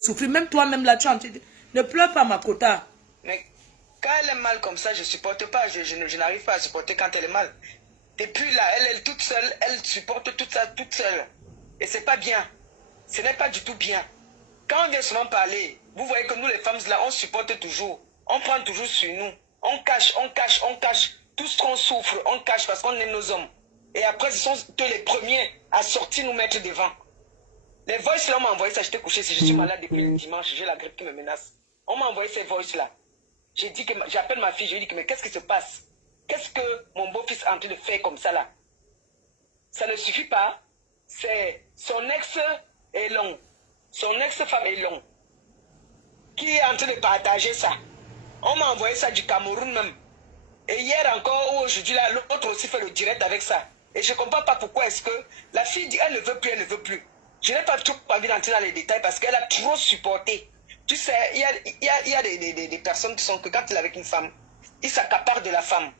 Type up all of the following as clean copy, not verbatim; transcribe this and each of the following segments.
souffrir. Même toi-même là, tu es en train de... Ne pleure pas, Makota. Mais quand elle est mal comme ça, je ne supporte pas. Je n'arrive pas à supporter quand elle est mal. Et puis là, elle est toute seule. Elle supporte tout ça toute seule. Et c'est pas bien. Ce n'est pas du tout bien. Quand on vient souvent parler, vous voyez que nous les femmes là, on supporte toujours. On prend toujours sur nous. On cache, on cache, on cache. Tout ce qu'on souffre, on cache parce qu'on aime nos hommes. Et après, ce sont eux les premiers à sortir nous mettre devant. Les voices là, on m'a envoyé ça, j'étais couché. Si je suis malade depuis le dimanche, j'ai la grippe qui me menace. On m'a envoyé ces voices là. J'ai dit que j'appelle ma fille, je lui dis que mais qu'est-ce qui se passe? Qu'est-ce que mon beau-fils est en train de faire comme ça là? Ça ne suffit pas. C'est son ex est long. Son ex-femme est long. Qui est en train de partager ça? On m'a envoyé ça du Cameroun même. Et hier encore, ou aujourd'hui là, l'autre aussi fait le direct avec ça. Et je ne comprends pas pourquoi est-ce que la fille dit elle ne veut plus, elle ne veut plus. Je n'ai pas trop envie d'entrer dans les détails parce qu'elle a trop supporté. Tu sais, il y a des personnes qui sont que quand il est avec une femme, il s'accapare de la femme.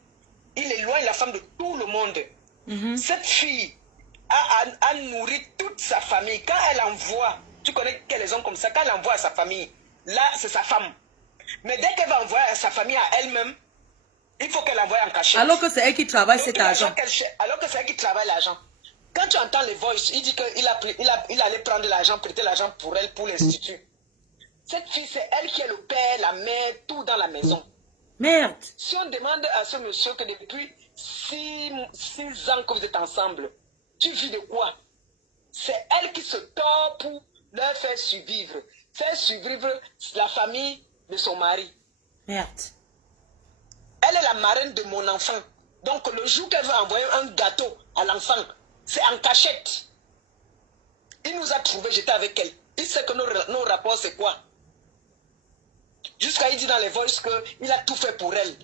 Il éloigne la femme de tout le monde. Cette fille a nourri toute sa famille. Quand elle envoie, tu connais quels hommes comme ça, quand elle envoie à sa famille, là c'est sa femme. Mais dès qu'elle va envoyer à sa famille, à elle-même, il faut qu'elle envoie en cachette. Alors que c'est elle qui travaille cet argent. Alors que c'est elle qui travaille l'argent. Quand tu entends les voices, il dit qu'il allait prendre l'argent, prêter l'argent pour elle, pour l'institut. Cette fille, c'est elle qui est le père, la mère, tout dans la maison. Merde. Si on demande à ce monsieur que depuis 6 ans que vous êtes ensemble, tu vis de quoi? C'est elle qui se tord pour leur faire survivre la famille de son mari. Merde. Elle est la marraine de mon enfant. Donc le jour qu'elle va envoyer un gâteau à l'enfant, c'est en cachette. Il nous a trouvés, j'étais avec elle. Il sait que nos rapports, c'est quoi? Jusqu'à il dit dans les voices qu'il a tout fait pour elle.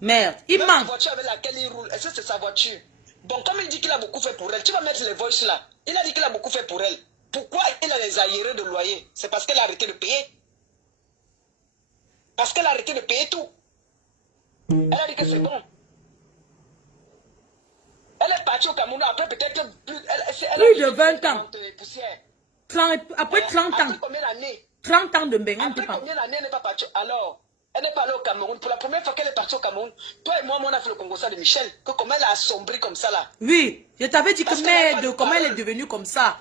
Merde, il même manque. La voiture avec laquelle il roule, est-ce que c'est sa voiture? Bon, comme il dit qu'il a beaucoup fait pour elle, tu vas mettre les voices là. Il a dit qu'il a beaucoup fait pour elle. Pourquoi il a les aérés de loyer? C'est parce qu'elle a arrêté de payer. Parce qu'elle a arrêté de payer tout. Elle a dit que c'est bon. Elle est partie au Cameroun après peut-être plus de 20 ans. 30, après 30 ans. Après combien d'années? 30 ans de Bengan. Après combien d'années elle n'est pas partie? Alors, elle n'est pas allée au Cameroun. Pour la première fois qu'elle est partie au Cameroun, toi et moi, on a fait le Congo ça de Michel. Que comment elle a assombri comme ça là. Oui, je t'avais dit que merde, comment elle est devenue comme ça.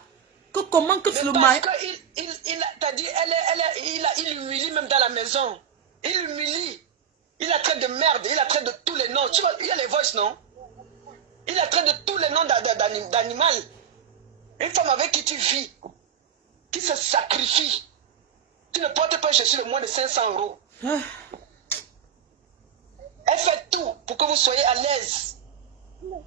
Que comment que le mari. Parce qu'il t'a dit, il humilie même dans la maison. Il humilie. Il la traite de merde, il la traite de tous les noms. Tu vois, il y a les voices, non? Il la traite de tous les noms d'animal. Une femme avec qui tu vis, qui se sacrifie. Tu ne portes pas chez le moins de 500 €. Elle fait tout pour que vous soyez à l'aise.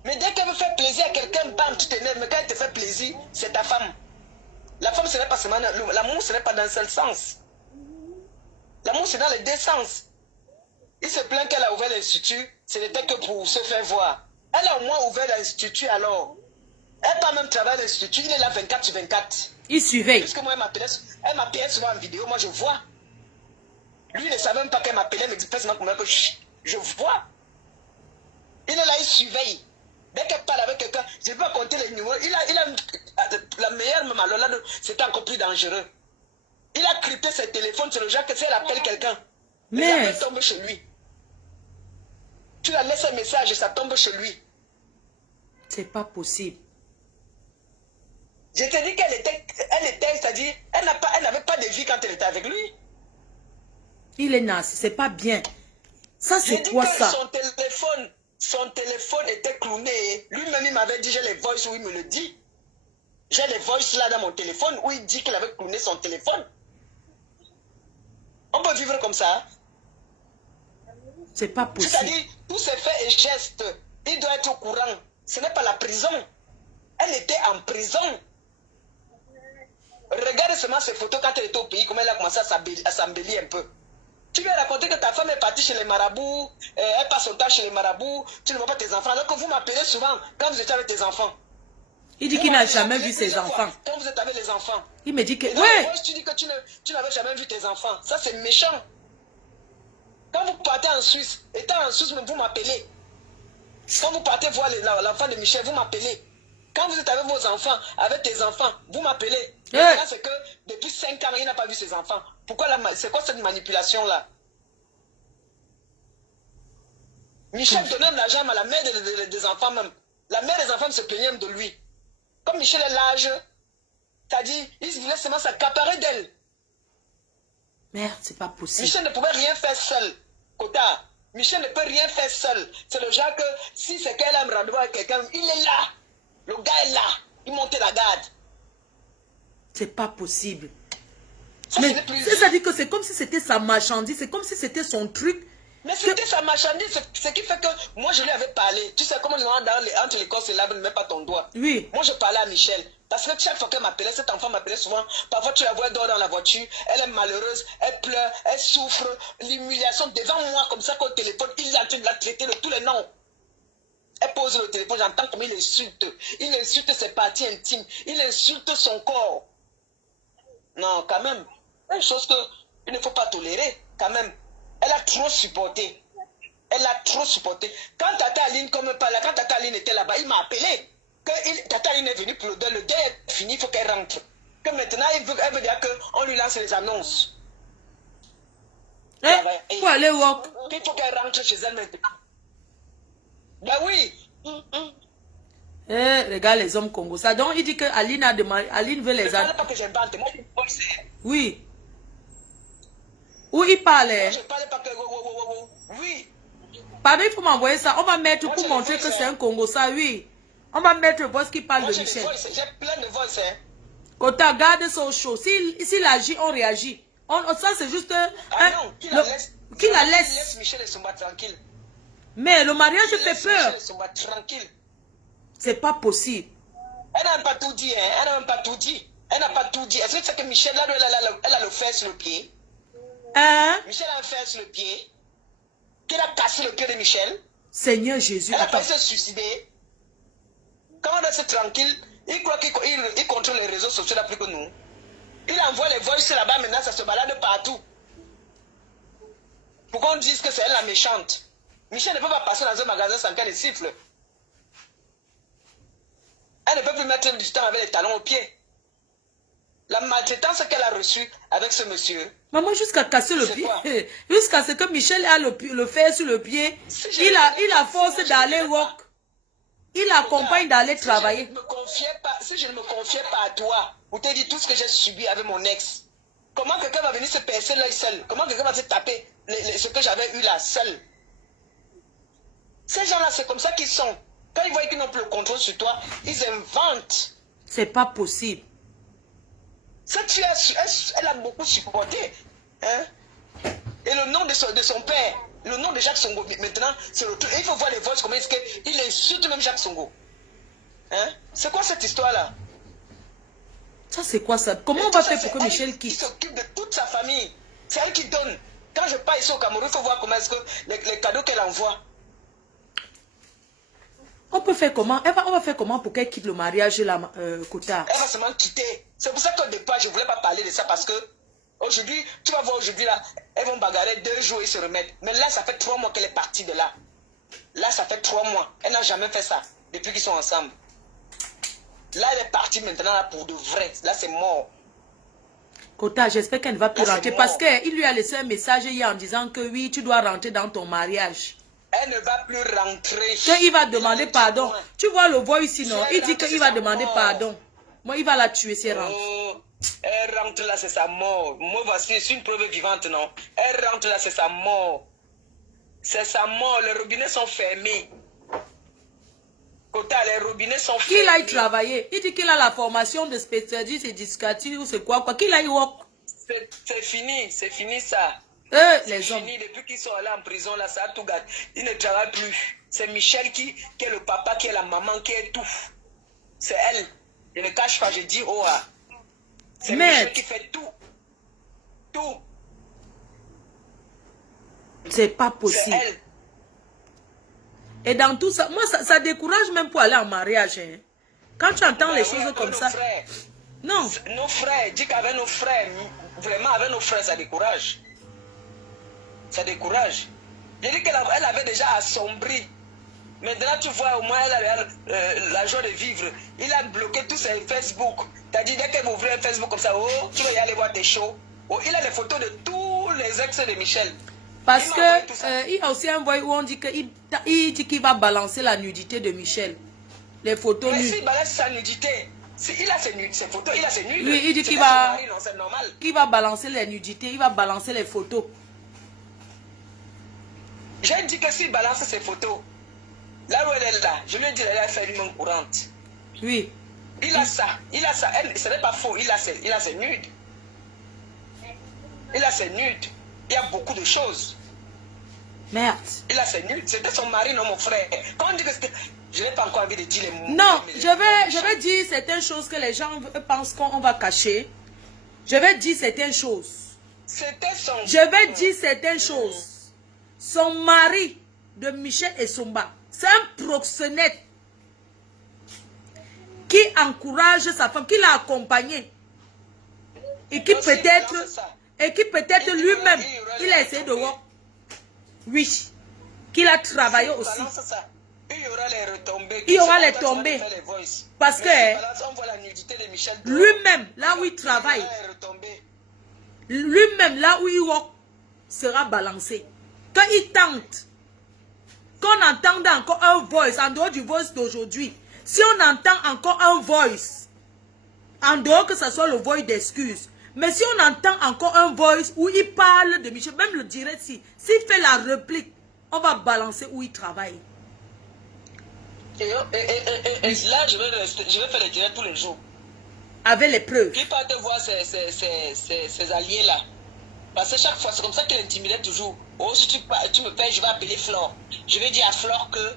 Mais dès qu'elle veut faire plaisir à quelqu'un, bam, tu t'énerves. Mais quand elle te fait plaisir, c'est ta femme. La femme, ce n'est pas seulement... L'amour, ce n'est pas dans un seul sens. L'amour, c'est dans les deux sens. Il se plaint qu'elle a ouvert l'institut, ce n'était que pour se faire voir. Elle a au moins ouvert l'institut alors. Elle n'a pas même travaillé à l'institut, il est là 24/24. Il surveille. Puisque moi, elle m'appelait souvent en vidéo, moi je vois. Lui ne savait même pas qu'elle m'appelait, mais seulement pour moi que je vois. Il est là, il surveille. Dès qu'elle parle avec quelqu'un, je ne peux pas compter les numéros. Il a la meilleure même alors là, c'était encore plus dangereux. Il a crypté ses téléphones sur le genre que si elle appelle quelqu'un, les appels tombent chez lui. Tu la laisses un message et ça tombe chez lui. C'est pas possible. Je t'ai dit qu'elle était, c'est-à-dire, elle n'avait pas de vie quand elle était avec lui. Il est nazi, c'est pas bien. Ça, c'est quoi ça? Son téléphone était clowné. Lui-même, il m'avait dit, j'ai les voices où il me le dit. J'ai les voices là dans mon téléphone où il dit qu'il avait clowné son téléphone. On peut vivre comme ça. C'est pas possible. C'est-à-dire, tous ces faits et gestes, il doit être au courant. Ce n'est pas la prison. Elle était en prison. Regarde seulement ces photos quand elle était au pays, comment elle a commencé à s'embellir un peu. Tu lui as raconté que ta femme est partie chez les marabouts, elle passe son temps chez les marabouts, tu ne vois pas tes enfants, alors que vous m'appelez souvent quand vous étiez avec tes enfants. Il dit qu'il n'a jamais vu ses enfants. Quand vous êtes avec les enfants. Il me dit que... Ouais. Tu dis que tu n'avais jamais vu tes enfants. Ça, c'est méchant. Quand vous partez en Suisse, étant en Suisse, vous m'appelez. Quand vous partez voir l'enfant de Michel, vous m'appelez. Quand vous êtes avec vos enfants, avec tes enfants, vous m'appelez. Maintenant, c'est que depuis 5 ans, il n'a pas vu ses enfants. Pourquoi c'est quoi cette manipulation-là? Michel donnait de l'argent à la mère des enfants même. La mère des enfants se plaignait de lui. Comme Michel est l'âge, c'est-à-dire, il voulait seulement s'accaparer d'elle. Merde, c'est pas possible. Michel ne pouvait rien faire seul. Kota, Michel ne peut rien faire seul. C'est le genre que si c'est qu'elle aime rendez-vous avec quelqu'un, il est là. Le gars est là. Il monte la garde. C'est pas possible. Ça, Mais ça dit que c'est comme si c'était sa marchandise, c'est comme si c'était son truc. Mais c'était sa marchandise, ce qui fait que moi je lui avais parlé. Tu sais comment entre les corps, c'est là, ne mets pas ton doigt. Oui. Moi je parlais à Michel. Parce que chaque fois qu'elle m'appelait, cet enfant m'appelait souvent. Parfois tu la vois dehors dans la voiture, elle est malheureuse, elle pleure, elle souffre. L'humiliation devant moi, comme ça, qu'au téléphone, il est en train de la traiter de tous les noms. Elle pose le téléphone, j'entends comment il insulte. Il insulte ses parties intimes, il insulte son corps. Non, quand même. C'est une chose qu'il ne faut pas tolérer, quand même. Elle a trop supporté. Elle a trop supporté. Quand Tata Aline, comme pas là, quand Tata Aline était là-bas, il m'a appelé. Tata Aline est venue pour le deuil est fini, il faut qu'elle rentre. Que maintenant, elle veut dire qu'on lui lance les annonces. Pour aller walk. Il faut qu'elle rentre chez elle maintenant. Ben oui. Regarde les hommes Congo. Ça, donc il dit que Aline a demandé, Aline veut les annonces. Je ne parle pas que j'invente. Moi, je sais. Oui. Où il parlait? Je ne parle pas que... Oui. Pardon, il faut m'envoyer ça. On va mettre pour montrer que c'est un Congo, ça, oui. On va mettre le boss qui parle de Michel. J'ai plein de voix, hein. Kota, garde son show. S'il agit, on réagit. Ça, c'est juste... non, qui la laisse. Laisse Michel et Somba tranquille. Mais le mariage fait peur. Michel et Somba tranquille. C'est pas possible. Elle n'a même pas tout dit, hein. Elle n'a même pas tout dit. Elle n'a pas tout dit. Est-ce que tu sais que Michel, là, elle a le fer sur le pied? Hein? Michel a un fer sur le pied. Qu'elle a cassé le pied de Michel. Seigneur Jésus, elle attends. a failli se suicider. Quand on reste tranquille, il croit qu'il contrôle les réseaux sociaux là plus que nous. Il envoie les voices là-bas, maintenant ça se balade partout. Pour qu'on dise que c'est elle la méchante. Michel ne peut pas passer dans un magasin sans qu'elle siffle. Elle ne peut plus mettre du temps avec les talons aux pieds. La maltraitance qu'elle a reçue avec ce monsieur. Maman, jusqu'à casser le pied. Jusqu'à ce que Michel a le fer sur le pied. Il a force d'aller walk. Il accompagne d'aller travailler. Si je ne me confiais pas à toi, pour te dire tout ce que j'ai subi avec mon ex, comment quelqu'un va venir se percer l'œil seul? Comment quelqu'un va se taper ce que j'avais eu là seul? Ces gens-là, c'est comme ça qu'ils sont. Quand ils voient qu'ils n'ont plus le contrôle sur toi, ils inventent. C'est pas possible. Cette fille, elle a beaucoup supporté. Hein? Et le nom de son père, le nom de Jacques Songo, maintenant, c'est le truc. Il faut voir les voix, comment il insulte même Jacques Songo. Hein? C'est quoi cette histoire-là? Ça, c'est quoi ça? Comment on va faire pour que Michel quitte? Il s'occupe de toute sa famille. C'est elle qui donne. Quand je pars ici au Cameroun, il faut voir comment est-ce que les cadeaux qu'elle envoie. On peut faire comment? On va faire comment pour qu'elle quitte le mariage, la Kota? Elle va seulement quitter. C'est pour ça qu'au départ, je ne voulais pas parler de ça parce que aujourd'hui, tu vas voir aujourd'hui là, elles vont bagarrer 2 jours et se remettre. Mais là, ça fait 3 mois qu'elle est partie de là. Là, ça fait 3 mois. Elle n'a jamais fait ça depuis qu'ils sont ensemble. Là, elle est partie maintenant là, pour de vrai. Là, c'est mort. Kota, j'espère qu'elle ne va plus rentrer parce qu'il lui a laissé un message hier en disant que oui, tu dois rentrer dans ton mariage. Elle ne va plus rentrer. Qu'il va demander pardon. Tu vois le voix ici, non? Il dit qu'il va demander pardon. Moi, il va la tuer si elle rentre. Oh, elle rentre là, c'est sa mort. Moi, voici, c'est une preuve vivante, non? Elle rentre là, c'est sa mort. C'est sa mort. Les robinets sont fermés. Kota, les robinets sont fermés. Qu'il aille travailler. Il dit qu'il a la formation de spécialiste éducatif ou c'est quoi. Qu'il aille work. C'est fini ça. Les hommes. Fini, depuis qu'ils sont allés en prison, là, ça a tout gâté. Ils ne travaillent plus. C'est Michel qui est le papa, qui est la maman, qui est tout. C'est elle. Je ne cache pas, je dis oh ah. C'est Michel qui fait tout. Tout. C'est pas possible. C'est elle. Et dans tout ça, moi, ça décourage même pour aller en mariage. Hein. Quand tu entends les choses comme ça. Frères. Non. Nos frères, dis qu'avec nos frères, vraiment avec nos frères, ça décourage. Ça décourage. Je dis qu'elle avait déjà assombri Maintenant, tu vois, au moins, elle a la joie de vivre. Il a bloqué tous ses Facebook. T'as dit, dès qu'elle ouvre un Facebook comme ça, oh, tu vas y aller voir tes shows. Oh, il a les photos de tous les ex de Michel. Parce que il y a aussi un voix où on dit qu'il va balancer la nudité de Michel. Les photos nues. Mais s'il balance sa nudité, il a ses photos, il a ses nudes. Lui, il dit qu'il va balancer les nudités, il va balancer les photos. J'ai dit que s'il balance ses photos, là où elle est là, je lui ai dit qu'elle a fait une main courante. Oui. Il a ça. Ce n'est pas faux, il a ses nudes. Il a ses nudes. Il y a beaucoup de choses. Merde. Il a ses nudes. C'était son mari, non mon frère. Quand on dit que c'était... Je n'ai pas encore envie de dire les mots. Non, je vais dire certaines choses que les gens pensent qu'on va cacher. Je vais dire certaines choses. Je vais dire certaines choses. Son mari de Michel Essomba, c'est un proxénète qui encourage sa femme, qui l'a accompagnée. Et qui peut-être lui-même, il a essayé de voir. Oui. Qu'il a travaillé aussi. Il y aura les tombées. Parce que lui-même, là où il travaille, lui-même, là où il work, sera balancé. Quand il tente, qu'on entende encore un voice, en dehors du voice d'aujourd'hui, si on entend encore un voice, en dehors que ce soit le voice d'excuse, mais si on entend encore un voice où il parle de Michel, même le direct, s'il fait la réplique, on va balancer où il travaille. Et là, je vais faire le direct tous les jours. Avec les preuves. Il part te voir ses alliés-là. Parce que chaque fois, c'est comme ça qu'il intimidait toujours. Oh, si tu me payes, je vais appeler Flore. Je vais dire à Flore que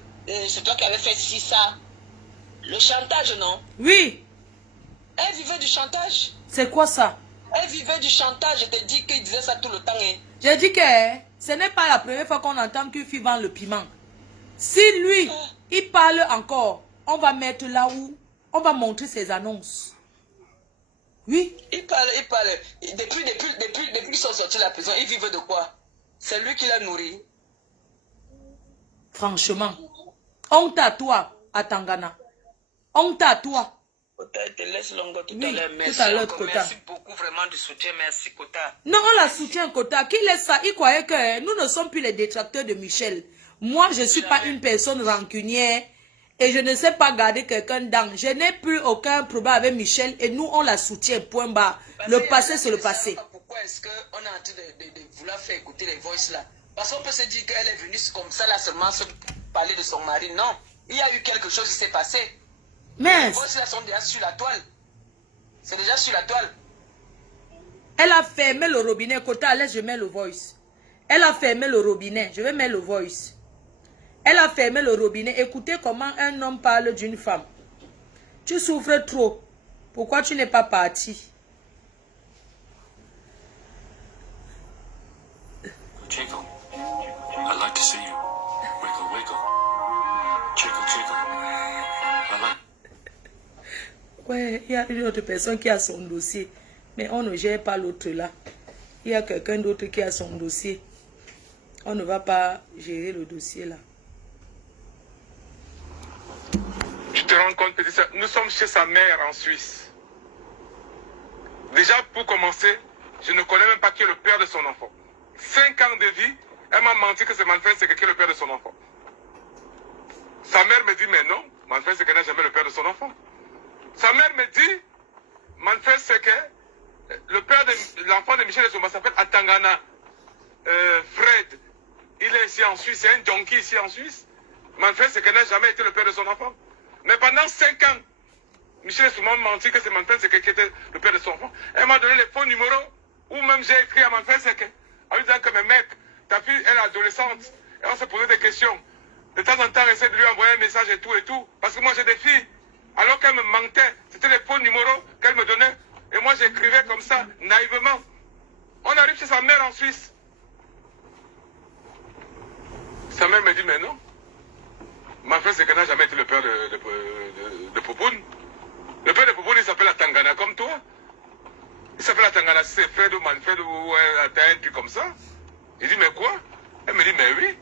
c'est toi qui avais fait ci, ça. Le chantage, non? Oui. Elle vivait du chantage. C'est quoi ça? Elle vivait du chantage. Je te dis qu'il disait ça tout le temps. Hein. J'ai dit que ce n'est pas la première fois qu'on entend qu'il fit vendre le piment. Si lui, il parle encore, on va mettre là où on va montrer ses annonces. Oui. Il parle. Depuis qu'ils sont sortis de la prison, il vivait de quoi? C'est lui qui l'a nourri. Franchement. Honte à toi, à Tangana. Honte à toi. Kota, je te laisse longuement tout Oui, à l'heure. tout à l'heure, Kota. Merci beaucoup vraiment du soutien. Merci, Kota. Non, on la soutient, Kota. Qui laisse ça? Il croyait que nous ne sommes plus les détracteurs de Michel. Moi, je ne suis pas une personne rancunière et je ne sais pas garder quelqu'un dans. Je n'ai plus aucun problème avec Michel et nous, on la soutient, point bas. Le passé, c'est le passé. Pourquoi est-ce qu'on est en train de vouloir faire écouter les voices là? Parce qu'on peut se dire qu'elle est venue comme ça, là, seulement se parler de son mari. Non, il y a eu quelque chose qui s'est passé. Mais les voices là sont déjà sur la toile. C'est déjà sur la toile. Elle a fermé le robinet. Kota, laisse, je mets le voice. Elle a fermé le robinet. Je vais mettre le voice. Elle a fermé le robinet. Écoutez comment un homme parle d'une femme. Tu souffres trop. Pourquoi tu n'es pas parti? Chico, I'd like to see you. Wiggle, wiggle. Chico, Chico. I like... Ouais, il y a une autre personne qui a son dossier. Mais on ne gère pas l'autre là. Il y a quelqu'un d'autre qui a son dossier. On ne va pas gérer le dossier là. Tu te rends compte, petit soeur, nous sommes chez sa mère en Suisse. Déjà, pour commencer, je ne connais même pas qui est le père de son enfant. 5 ans de vie, elle m'a menti que c'est Manfred Seke qui est le père de son enfant. Sa mère me dit, mais non, Manfred Seke n'est jamais le père de son enfant. Sa mère me dit, Manfred Seke, le père de l'enfant de Michel Essomba s'appelle Atangana. Fred, il est ici en Suisse, c'est un junkie ici en Suisse. Manfred Seke n'a jamais été le père de son enfant. Mais pendant 5 ans, Michel Essomba m'a menti que c'est Manfred Seke qui était le père de son enfant. Elle m'a donné les faux numéros, ou même j'ai écrit à Manfred Seke, en lui disant que mais mec, ta fille elle est adolescente, et on se posait des questions. De temps en temps, j'essaie de lui envoyer un message et tout, parce que moi j'ai des filles. Alors qu'elle me mentait, c'était les faux numéros qu'elle me donnait. Et moi j'écrivais comme ça, naïvement. On arrive chez sa mère en Suisse. Sa mère me dit, mais non. Manfred Seke n'a jamais été le père de Popoun. Le père de Popoun, il s'appelle Atangana comme toi. Il s'appelle Atangana, c'est Fred ou Manfred ou un truc comme ça. Il dit, mais quoi? Elle me dit, mais oui.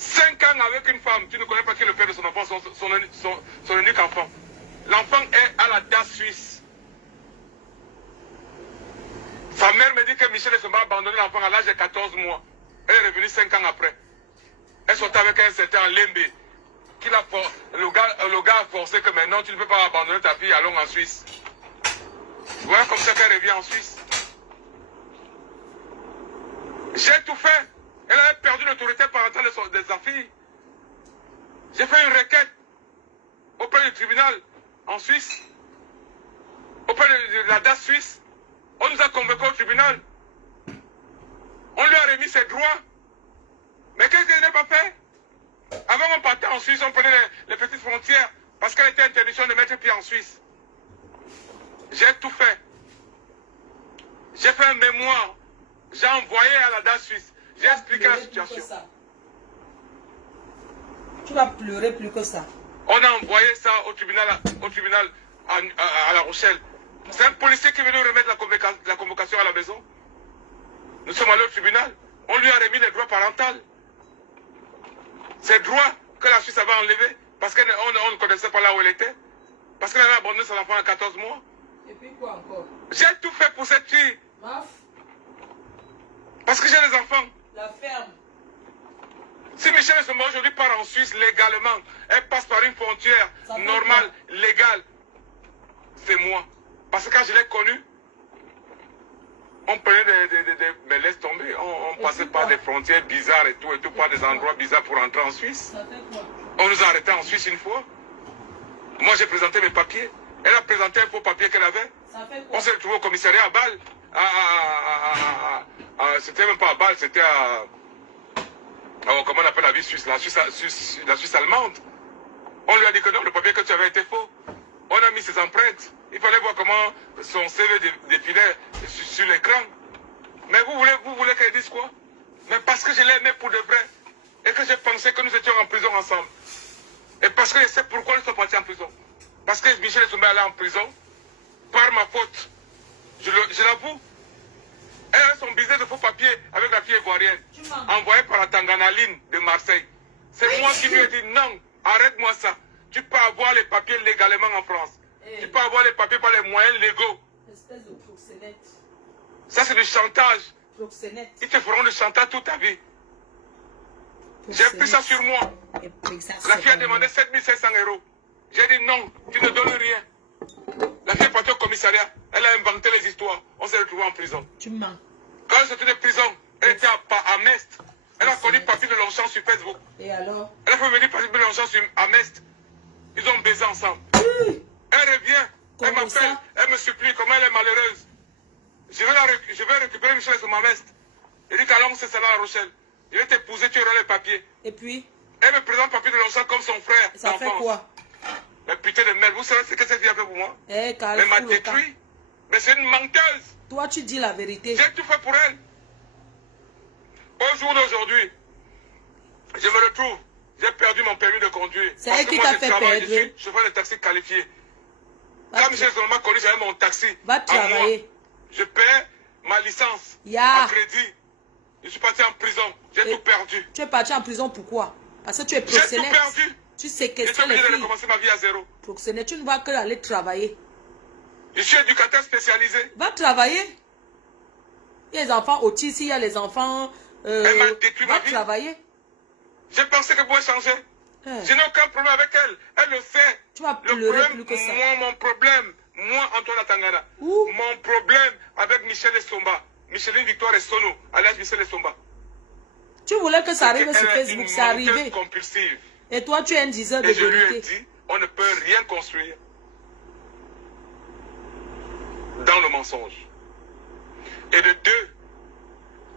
5 ans avec une femme, tu ne connais pas qui est le père de son enfant, son unique enfant. L'enfant est à la DAS suisse. Sa mère me dit que Michel Essomba a abandonné l'enfant à l'âge de 14 mois. Elle est revenue 5 ans après. Elle sortait avec un certain Lembe. Le gars a forcé que maintenant tu ne peux pas abandonner ta fille, allons en Suisse. Voilà comme ça qu'elle revient en Suisse. J'ai tout fait. Elle a perdu l'autorité parentale de sa fille. J'ai fait une requête auprès du tribunal en Suisse, auprès de la DAS suisse. On nous a convoqués au tribunal. On lui a remis ses droits. Mais qu'est-ce qu'il n'a pas fait? Avant, on partait en Suisse, on prenait les petites frontières parce qu'elle était interdiction de mettre pied en Suisse. J'ai tout fait. J'ai fait un mémoire. J'ai envoyé à la DAS suisse. J'ai expliqué la situation. Tu vas pleurer plus que ça. On a envoyé ça au tribunal à La Rochelle. C'est un policier qui est venu remettre la convocation à la maison. Nous sommes allés au tribunal. On lui a remis les droits parentaux. Ces droits que la Suisse avait enlevés parce qu'on ne connaissait pas là où elle était. Parce qu'elle avait abandonné son enfant à 14 mois. Et puis quoi encore? J'ai tout fait pour cette fille. Maf, Parce que j'ai des enfants. la ferme. Si Michel Essomba aujourd'hui part en Suisse légalement, elle passe par une frontière normale, légale, c'est moi. Parce que quand je l'ai connue, on prenait mais laisse tomber, on passait par des frontières bizarres et tout, par des endroits bizarres pour entrer en Suisse. Ça fait quoi? On nous a arrêtés en Suisse une fois. Moi j'ai présenté mes papiers. Elle a présenté un faux papier qu'elle avait. Ça fait quoi? On s'est retrouvé au commissariat à Bâle. C'était même pas à Bâle, c'était à... comment on appelle la ville suisse, la Suisse allemande. On lui a dit que non, le papier que tu avais été faux. On a mis ses empreintes. Il fallait voir comment son CV défilait sur l'écran. Mais vous voulez qu'elle dise quoi? Mais parce que je l'ai aimé pour de vrai. Et que j'ai pensé que nous étions en prison ensemble. Et parce que je sais pourquoi nous sommes partis en prison. Parce que Michel Essomba est allé en prison par ma faute. Je l'avoue. Elle a son business de faux papiers avec la fille ivoirienne, envoyée par la Tanganaline de Marseille. C'est moi qui lui ai dit non, arrête-moi ça. Tu peux avoir les papiers légalement en France. Tu peux avoir les papiers par les moyens légaux. Espèce de proxénète. Ça, c'est du chantage. Proxénète. Ils te feront du chantage toute ta vie. J'ai pris ça sur moi. La fille a demandé 7500 €. J'ai dit non, tu ne donnes rien. La fille est partie au commissariat. Elle a inventé les histoires. On s'est retrouvés en prison. Tu mens. Quand elle sortait de prison, elle était à Mest. Elle a connu Papi de Longchamp sur Facebook. Et alors? Elle a fait venir Papi de Longchamp à Mest. Ils ont baisé ensemble. Elle revient. Elle m'appelle. Elle me supplie comment elle est malheureuse. Je vais récupérer Michel sur ma Mest. Elle dit qu'allons, c'est ça là à La Rochelle. Je vais t'épouser, tu auras les papiers. Et puis? Elle me présente Papi de Longchamp comme son frère. Ça fait quoi? Mais putain de merde, vous savez ce que cette fille a fait pour moi? Elle m'a détruit. Mais c'est une menteuse. Toi, tu dis la vérité. J'ai tout fait pour elle. Au jour d'aujourd'hui, je me retrouve. J'ai perdu mon permis de conduire. C'est elle qui t'a fait perdre. Je suis chauffeur de taxi qualifié. Quand Michel Essomba m'a connu, j'avais mon taxi. Va travailler. Je paie ma licence Ya. à crédit. Je suis parti en prison. J'ai tout perdu. Tu es parti en prison pourquoi? Parce que tu es J'ai tout proxénète. perdu. Tu J'ai séquestres les obligé de filles. recommencer ma vie à zéro. Proxénète, tu ne vas que aller travailler. Je suis éducateur spécialisé. Va travailler. Il y a les enfants autistes, il y a les enfants... Elle m'a détruit ma va vie. travailler. J'ai pensé qu'elle pouvait changer. Je n'ai aucun problème avec elle. Elle le sait. Tu vas Le pleurer problème, plus que ça. mon problème, moi, Antoine Atangana, Ouh. mon problème avec Michel Essomba, Micheline Victoire Essono, alias Michel Essomba. Tu voulais que ça arrive Elle sur est Facebook, une c'est arrivé. menteuse compulsive. Et toi, tu es un diseur de Et je lui ai vérité. dit, on ne peut rien construire dans le mensonge. Et de deux,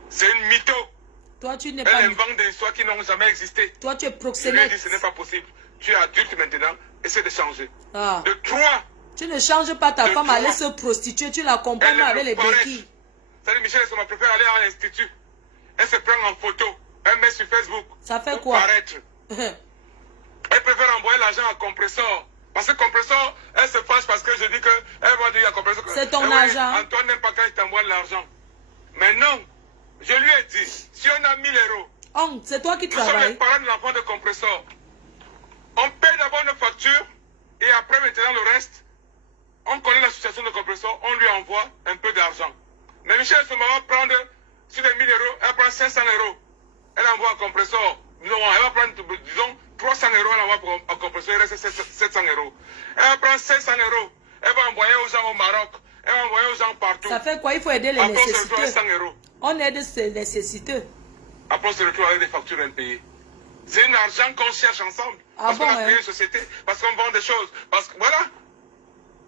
c'est une mytho. Toi, tu n'es Elle pas... invente des histoires qui n'ont jamais existé. Toi, tu es Je lui ai proxénète. dit, ce n'est pas possible. Tu es adulte maintenant, essaie de changer. Ah. De trois, Tu ne changes pas ta De femme à aller toi. se prostituer. Tu l'accompagnes elle avec les me paraît. béquilles. C'est-à-dire, Michel Essomba préfère aller à l'institut. Elle se prend en photo. Elle met sur Facebook. Ça fait pour quoi? paraître. Elle préfère envoyer l'argent à Compressor. Parce que Compressor, elle se fâche parce que je dis que elle va dire à Compressor que C'est ton eh oui, argent. Antoine n'aime pas quand il t'envoie de l'argent. Mais non, je lui ai dit, si on a 1000 €, C'est toi qui Nous sommes les travailles. parents de l'enfant de compresseur. On paye d'abord nos factures et après maintenant le reste, on connaît l'association de compresseur, on lui envoie un peu d'argent. Mais Michel Somba va prendre sur les 1000 euros, elle prend 500 euros. Elle envoie un compresseur. Disons, elle va prendre, disons, 300 euros, elle envoie pour un compresseur, il reste 700 euros. Elle va prendre 500 euros, elle va envoyer aux gens au Maroc, elle va envoyer aux gens partout. Ça fait quoi? Il faut aider les Après, on se retrouve à nécessiteux. 100 euros. On aide les nécessiteux. Après, on se retrouve avec des factures impayées. C'est un argent qu'on cherche ensemble. Ah Parce bon, qu'on a hein? créé une société, parce qu'on vend des choses. Parce que, voilà.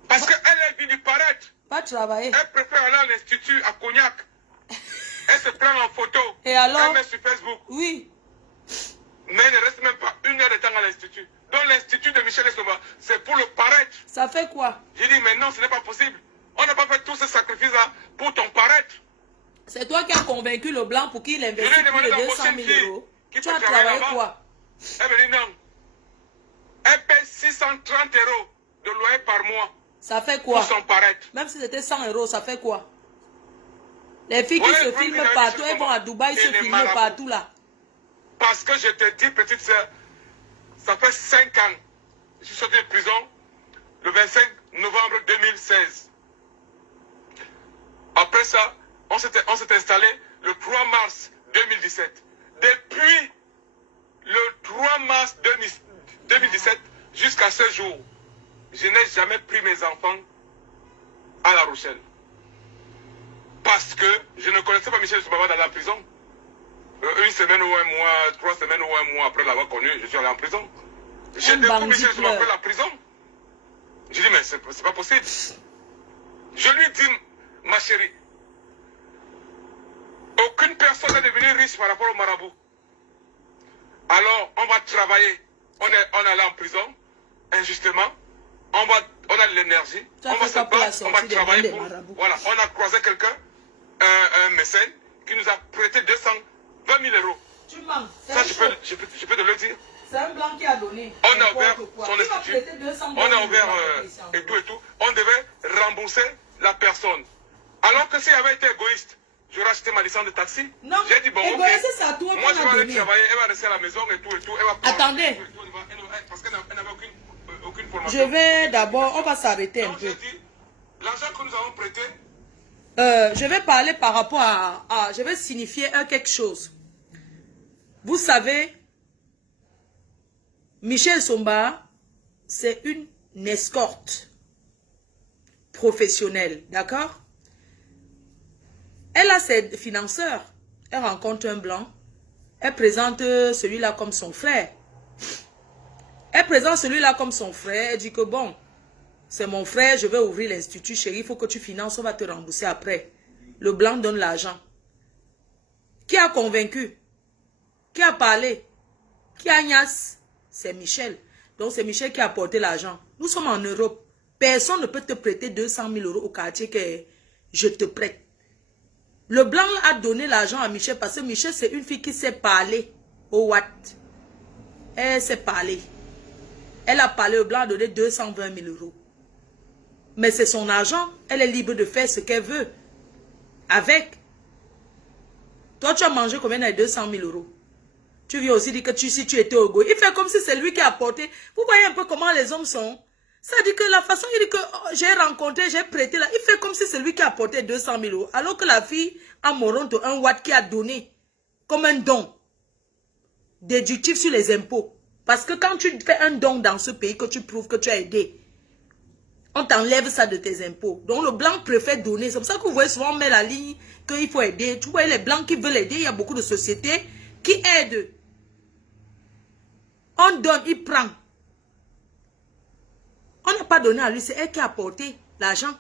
Parce qu'elle est venue paraître. Pas travailler. Elle préfère aller à l'institut à Cognac. Elle se prend en photo. Et alors? Elle met sur Facebook. Oui. Mais elle ne reste même pas une heure de temps à l'institut. Donc l'institut de Michel Somba, c'est pour le paraître. Ça fait quoi? J'ai dit, mais non, ce n'est pas possible. On n'a pas fait tous ces sacrifices-là pour ton paraître. C'est toi qui as convaincu le blanc pour qu'il Je lui investisse ai plus demandé de 200 d'embaucher une 000 fille euros. qui Tu peut as travailler travaillé là-bas. quoi? Elle me dit non. Elle paie 630 euros de loyer par mois Ça fait quoi? pour son paraître. Même si c'était 100 euros, ça fait quoi? Les filles qui Ouais, se le filment premier partout, ami, elles vont à Dubaï et se les filmer marabouts. partout là. Parce que je te dis, petite soeur, ça fait 5 ans. Je suis sorti de prison le 25 novembre 2016. Après ça, on s'est installé le 3 mars 2017. Depuis le 3 mars 2017 jusqu'à ce jour, je n'ai jamais pris mes enfants à La Rochelle. Parce que je ne connaissais pas Michel Soubaba dans la prison. Une semaine ou un mois, 3 semaines ou un mois après l'avoir connu, je suis allé en prison. J'ai découvert Michel Soubaba après la prison. J'ai dit, mais c'est pas possible. Je lui dis, ma chérie, aucune personne n'est devenue riche par rapport au marabout. Alors, on va travailler. On est allé en prison, injustement. On a de l'énergie. On va se battre, on va travailler pour... Voilà, on a croisé quelqu'un, un mécène, qui nous a prêté 220 000 euros. Tu mens. Ça, je peux te le dire. C'est un blanc qui a donné. On a ouvert son institut. On a ouvert et tout. On devait rembourser la personne. Alors que si j'avais été égoïste, j'aurais acheté ma licence de taxi. Non, j'ai dit, bon, égoïste, c'est à toi moi, qu'on je a vais aller donné. travailler, elle va rester à la maison et tout. Elle va prendre Attendez. tout, parce qu'elle n'avait aucune formation. Je vais d'abord, on va s'arrêter un Donc, peu. j'ai dit, l'argent que nous avons prêté, Je vais parler par rapport à je vais signifier quelque chose. Vous savez, Michel Somba, c'est une escorte professionnelle, d'accord? Elle a ses financeurs. Elle rencontre un blanc. Elle présente celui-là comme son frère. Elle présente celui-là comme son frère. Elle dit que bon, c'est mon frère, je vais ouvrir l'institut, chérie, il faut que tu finances, on va te rembourser après. Le blanc donne l'argent. Qui a convaincu? Qui a parlé? Qui a gnasse? C'est Michel. Donc c'est Michel qui a apporté l'argent. Nous sommes en Europe. Personne ne peut te prêter 200 000 euros au quartier que je te prête. Le blanc a donné l'argent à Michel parce que Michel c'est une fille qui sait parler au Watt. Elle sait parler. Elle a parlé, le blanc a donné 220 000 euros. Mais c'est son argent. Elle est libre de faire ce qu'elle veut. Avec. Toi, tu as mangé combien de 200 000 euros? Tu viens aussi dire que si tu étais au go. Il fait comme si c'est lui qui a apporté. Vous voyez un peu comment les hommes sont. Ça dit que la façon, il dit que oh, j'ai rencontré, j'ai prêté là. Il fait comme si c'est lui qui a apporté 200 000 euros. Alors que la fille a Moronto, un Watt qui a donné comme un don. Déductif sur les impôts. Parce que quand tu fais un don dans ce pays, que tu prouves que tu as aidé, on t'enlève ça de tes impôts. Donc le blanc préfère donner. C'est pour ça que vous voyez souvent on met la ligne qu'il faut aider. Tu vois les blancs qui veulent aider. Il y a beaucoup de sociétés qui aident. On donne, il prend. On n'a pas donné à lui, c'est elle qui a apporté l'argent.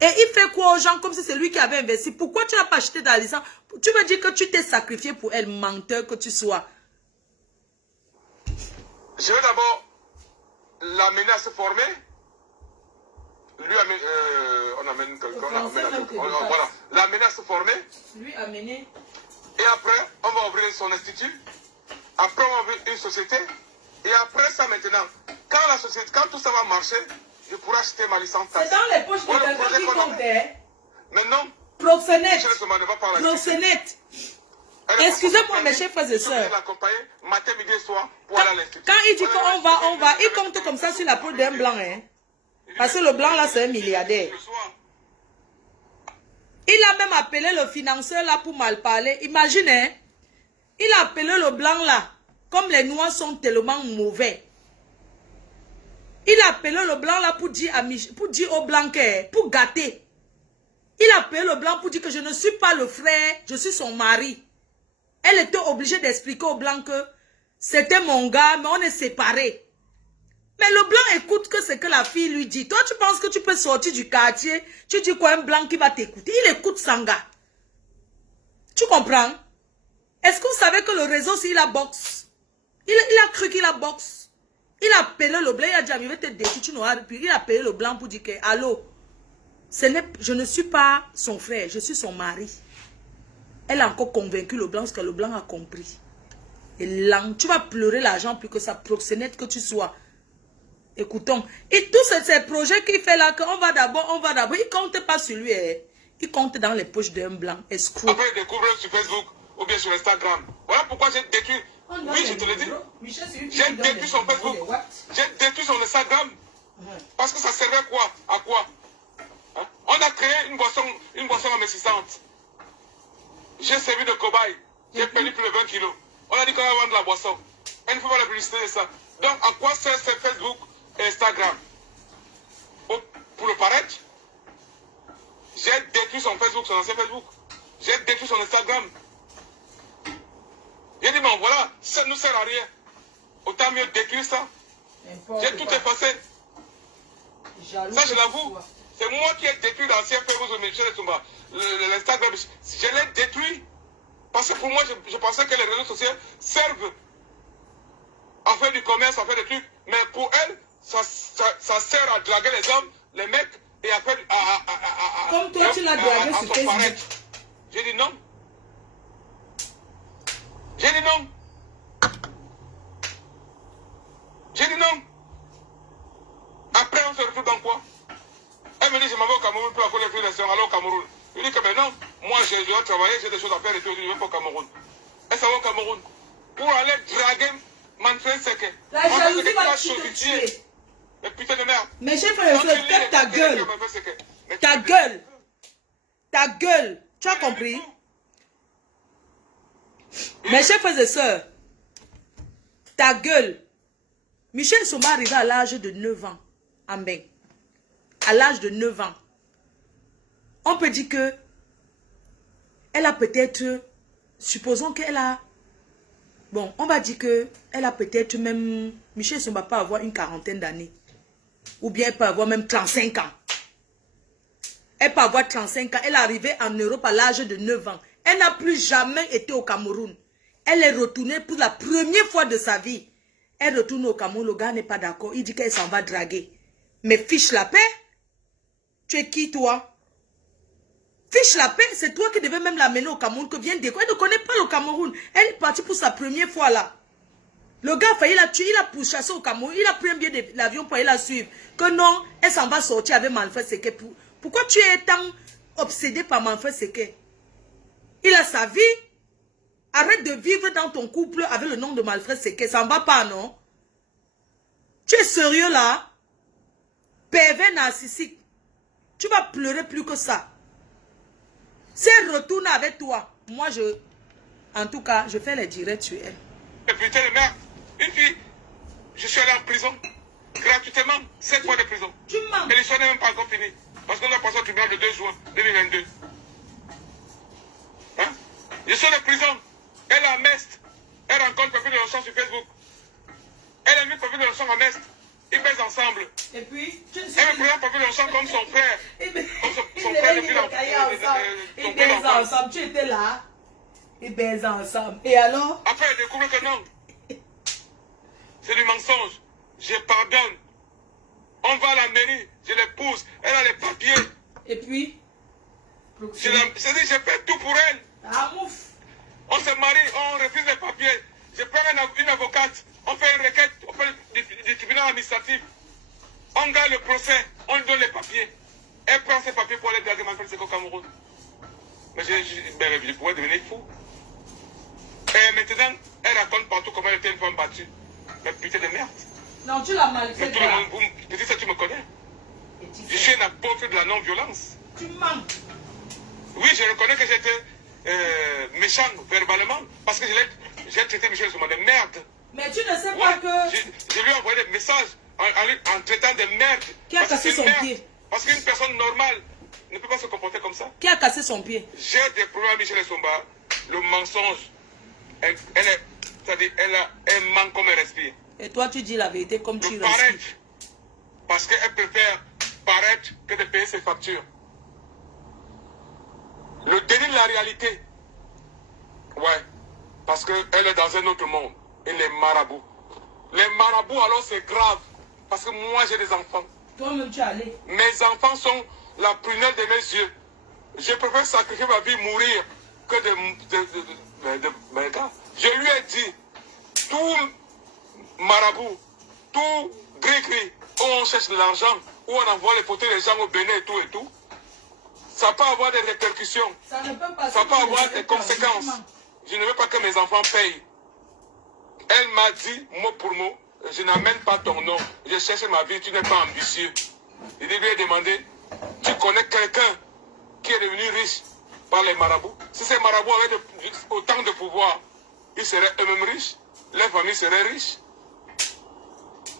Et il fait quoi aux gens comme si c'est lui qui avait investi? Pourquoi tu n'as pas acheté ta licence? Tu veux dire que tu t'es sacrifié pour elle, menteur que tu sois. je vais d'abord l'amener à se former. Lui amène, on amène quelqu'un, voilà, l'amener à se former. Lui amener. Et après, on va ouvrir son institut. Après, on va ouvrir une société. Et après ça, maintenant, quand la société, quand tout ça va marcher, je pourrai acheter ma licence. C'est dans les poches de Voilà, quelqu'un qui compte. maintenant, Proxénète. Michel Somba ne va pas la Proxénète. Excusez-moi, mes chers frères et sœurs. Matin, midi et soir pour aller à l'institut. Quand il dit qu'on va, il compte comme ça sur la peau d'un blanc. Hein. Parce que le blanc là, c'est un milliardaire. Il a même appelé le financeur là pour mal parler. Imaginez, il a appelé le blanc là. Comme les noirs sont tellement mauvais. Il a appelé le blanc là pour dire au blanc pour gâter. Il a appelé le blanc pour dire que je ne suis pas le frère, je suis son mari. Elle était obligée d'expliquer au blanc que c'était mon gars, mais on est séparés. Mais le blanc écoute que ce que la fille lui dit. Toi, tu penses que tu peux sortir du quartier, tu dis quoi, un blanc qui va t'écouter. Il écoute son gars. Tu comprends? Est-ce que vous savez que le réseau, s'il a boxe? Il a cru qu'il a boxe. Il a appelé le blanc, il a dit, je vais te détruire, tu n'auras plus. Il a appelé le blanc pour dire que, allô, je ne suis pas son frère, je suis son mari. Elle a encore convaincu le blanc, parce que le blanc a compris. Et là, tu vas pleurer l'argent plus que ça, proxénète que tu sois. Écoutons. Et tous ces projets qu'il fait là, qu'on va d'abord, il ne compte pas sur lui. Il compte dans les poches d'un blanc. Escroc. Après, il découvre sur Facebook ou bien sur Instagram. Voilà pourquoi j'ai détruit. Oui, je te le dis. J'ai détruit son Facebook. J'ai détruit son Instagram. Parce que ça servait quoi? À quoi? Hein? On a créé une boisson amincissante. J'ai servi de cobaye. J'ai perdu plus de 20 kilos. On a dit qu'on va vendre la boisson. Elle ne faut pas la publicité de ça. Donc, à quoi sert ce Facebook et Instagram? Pour le paraître? J'ai détruit son Facebook, son ancien Facebook. J'ai détruit son Instagram. J'ai dit, bon, voilà, ça ne nous sert à rien. Autant mieux détruire ça. J'ai tout effacé. Ça, je l'avoue. C'est moi qui ai détruit l'ancien Facebook de Michel Tsumba. L'Instagram, je l'ai détruit. Parce que pour moi, je pensais que les réseaux sociaux servent à faire du commerce, à faire des trucs. Mais pour elle, ça sert à draguer les hommes, les mecs, et après comme toi, tu l'as dragué sur Facebook. J'ai dit non. J'ai dit non. J'ai dit non. Après, on se retrouve dans quoi? Elle me dit, je m'en vais au Cameroun pour avoir les filles aller au Cameroun. Je dis que ben non, moi je dois travailler, j'ai des choses à faire et tout, je ne vais pas au Cameroun. Elle s'en va au Cameroun pour aller draguer Manfred Seke. La jalousie va te tuer. Mais putain de merde. Mais chef, ferme ta gueule. Ta gueule. Ta gueule. Tu as compris? Mes chers frères et sœurs, ta gueule. Michel Tsumba arrivé à l'âge de 9 ans. Amen. À l'âge de 9 ans. On peut dire que elle a peut-être, supposons qu'elle a, bon, on va dire que elle a peut-être même, Michel Tsumba peut avoir une quarantaine d'années. Ou bien elle peut avoir même 35 ans. Elle peut avoir 35 ans. Elle est arrivée en Europe à l'âge de 9 ans. Elle n'a plus jamais été au Cameroun. Elle est retournée pour la première fois de sa vie. Elle retourne au Cameroun. Le gars n'est pas d'accord. Il dit qu'elle s'en va draguer. Mais fiche la paix. Tu es qui toi? Fiche la paix. C'est toi qui devais même l'amener au Cameroun. Que vient découvrir. Elle ne connaît pas le Cameroun. Elle est partie pour sa première fois là. Le gars, il l'a tué, il a pourchassé au Cameroun. Il a pris un billet de l'avion pour aller la suivre. Que non, elle s'en va sortir avec Manfred Seke. Pourquoi tu es tant obsédé par Manfred Seke? Il a sa vie. Arrête de vivre dans ton couple avec le nom de Manfred Seke. Ça ne va pas, non? Tu es sérieux là? Pervers narcissique. Tu vas pleurer plus que ça. Si elle retourne avec toi, moi en tout cas, je fais les directs sur elle. Et putain de merde, une fille, je suis allé en prison, gratuitement, 7 mois de prison. Tu mens. Et l'histoire n'est même pas encore finie. Parce qu'on a passé au tribunal le 2 juin 2022. Hein? Je suis en prison. Elle est à Mest. Elle rencontre Papy de Longchamp sur Facebook. Elle a mis Papy de Longchamp à Mest. Ils baisent ensemble. Et puis, elle me présente Papy de Longchamp comme son frère. Comme son frère depuis ils baisent ensemble. Tu étais là. Ils baisent ensemble. Et alors? Après, elle découvre que non. C'est du mensonge. Je pardonne. On va à la mairie. Je l'épouse. Elle a les papiers. Et puis? Je dis, je fais tout pour elle. Ah, mouf. On se marie, on refuse les papiers. Je prends une avocate. On fait une requête auprès du tribunal administratif. On gagne le procès. On lui donne les papiers. Elle prend ses papiers pour aller draguer Manfred Seke au Cameroun. Mais je pourrais devenir fou. Et maintenant, elle raconte partout comment elle était une femme battue. Mais putain de merde. Non, tu l'as mal Mais fait. tout le monde, petit ça, tu me connais. Je suis un apôtre de la non-violence. Tu mens. Oui, je reconnais que j'étais méchant verbalement. Parce que j'ai traité Michel Souma de merde. Mais tu ne sais Ouais, pas que... je lui ai envoyé des messages en traitant de merde. Qui a Parce que cassé c'est son une merde. pied? Parce qu'une personne normale ne peut pas se comporter comme ça. Qui a cassé son pied? J'ai des problèmes à Michel Somba. Le mensonge, c'est-à-dire, elle a un manque comme elle respire. Et toi, tu dis la vérité comme tu De respires. paraître. Parce qu'elle préfère paraître que de payer ses factures. Le déni de la réalité. Ouais. Parce qu'elle est dans un autre monde. Et les marabouts. Les marabouts, alors c'est grave. Parce que moi, j'ai des enfants. Toi-même, tu es allé. Mes enfants sont la prunelle de mes yeux. Je préfère sacrifier ma vie, mourir, que de gars. Je lui ai dit, tout marabout, tout gris-gris, où on cherche de l'argent, où on envoie les poteaux des gens au Bénin et tout, ça peut avoir des répercussions. Ça ne peut pas. Ça peut avoir des conséquences. Je ne veux pas que mes enfants payent. Elle m'a dit, mot pour mot, je n'amène pas ton nom. Je cherche ma vie, tu n'es pas ambitieux. Je lui ai demandé, tu connais quelqu'un qui est devenu riche par les marabouts? Si ces marabouts avaient autant de pouvoir, ils seraient eux-mêmes riches. Les familles seraient riches.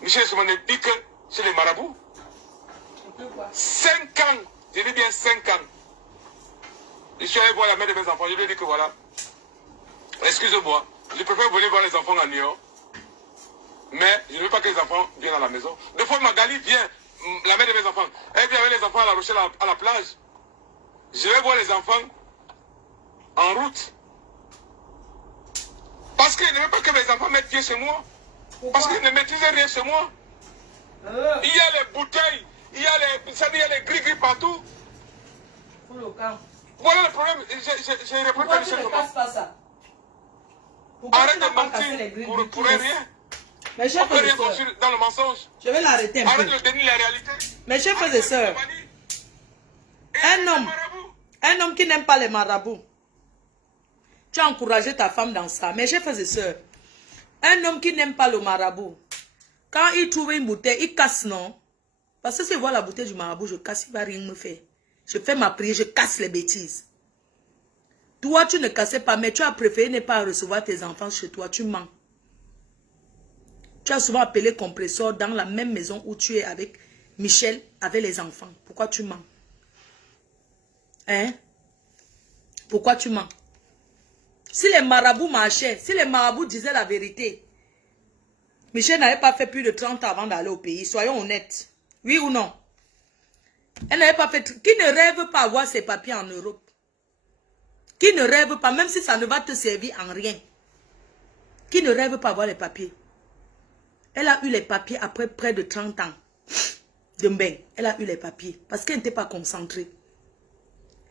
Michel Souma ne dit que chez les marabouts. 5 ans, je dis bien 5 ans. Je suis allé voir la mère de mes enfants, je lui ai dit que voilà, excusez-moi, je préfère venir voir les enfants à New York, mais je ne veux pas que les enfants viennent à la maison. Des fois, Magali vient, la mère de mes enfants, elle vient avec les enfants à La Rochelle, à la plage. Je vais voir les enfants en route. Parce qu'ils ne veulent pas que mes enfants mettent pied chez moi. Parce qu'ils ne maîtrisent rien chez moi. Il y a les bouteilles, il y a les gris-gris partout. Voilà le problème. Je réponds Pourquoi à tu Michel ne Souma. casses pas ça? Pourquoi Arrête tu de n'as pas cassé les mentir grilles pour rien. Mes chers On peut frères et rien sœurs, construire dans le mensonge. je vais l'arrêter un Arrête peu. de dénier la réalité. Mes chers frères et sœurs, un homme qui n'aime pas les marabouts, tu as encouragé ta femme dans ça. Mes chers frères et sœurs, un homme qui n'aime pas le marabout, quand il trouve une bouteille, il casse, non? Parce que s'il voit la bouteille du marabout, je casse, il ne va rien me faire. Je fais ma prière, je casse les bêtises. Toi, tu ne cassais pas, mais tu as préféré ne pas recevoir tes enfants chez toi. Tu mens. Tu as souvent appelé compresseur dans la même maison où tu es avec Michel, avec les enfants. Pourquoi tu mens? Hein? Pourquoi tu mens? Si les marabouts marchaient, si les marabouts disaient la vérité, Michel n'avait pas fait plus de 30 ans avant d'aller au pays. Soyons honnêtes. Oui ou non? Elle n'avait pas fait... Qui ne rêve pas avoir ses papiers en Europe? Qui ne rêve pas, même si ça ne va te servir en rien. Qui ne rêve pas avoir les papiers? Elle a eu les papiers après près de 30 ans. Demain, elle a eu les papiers parce qu'elle n'était pas concentrée.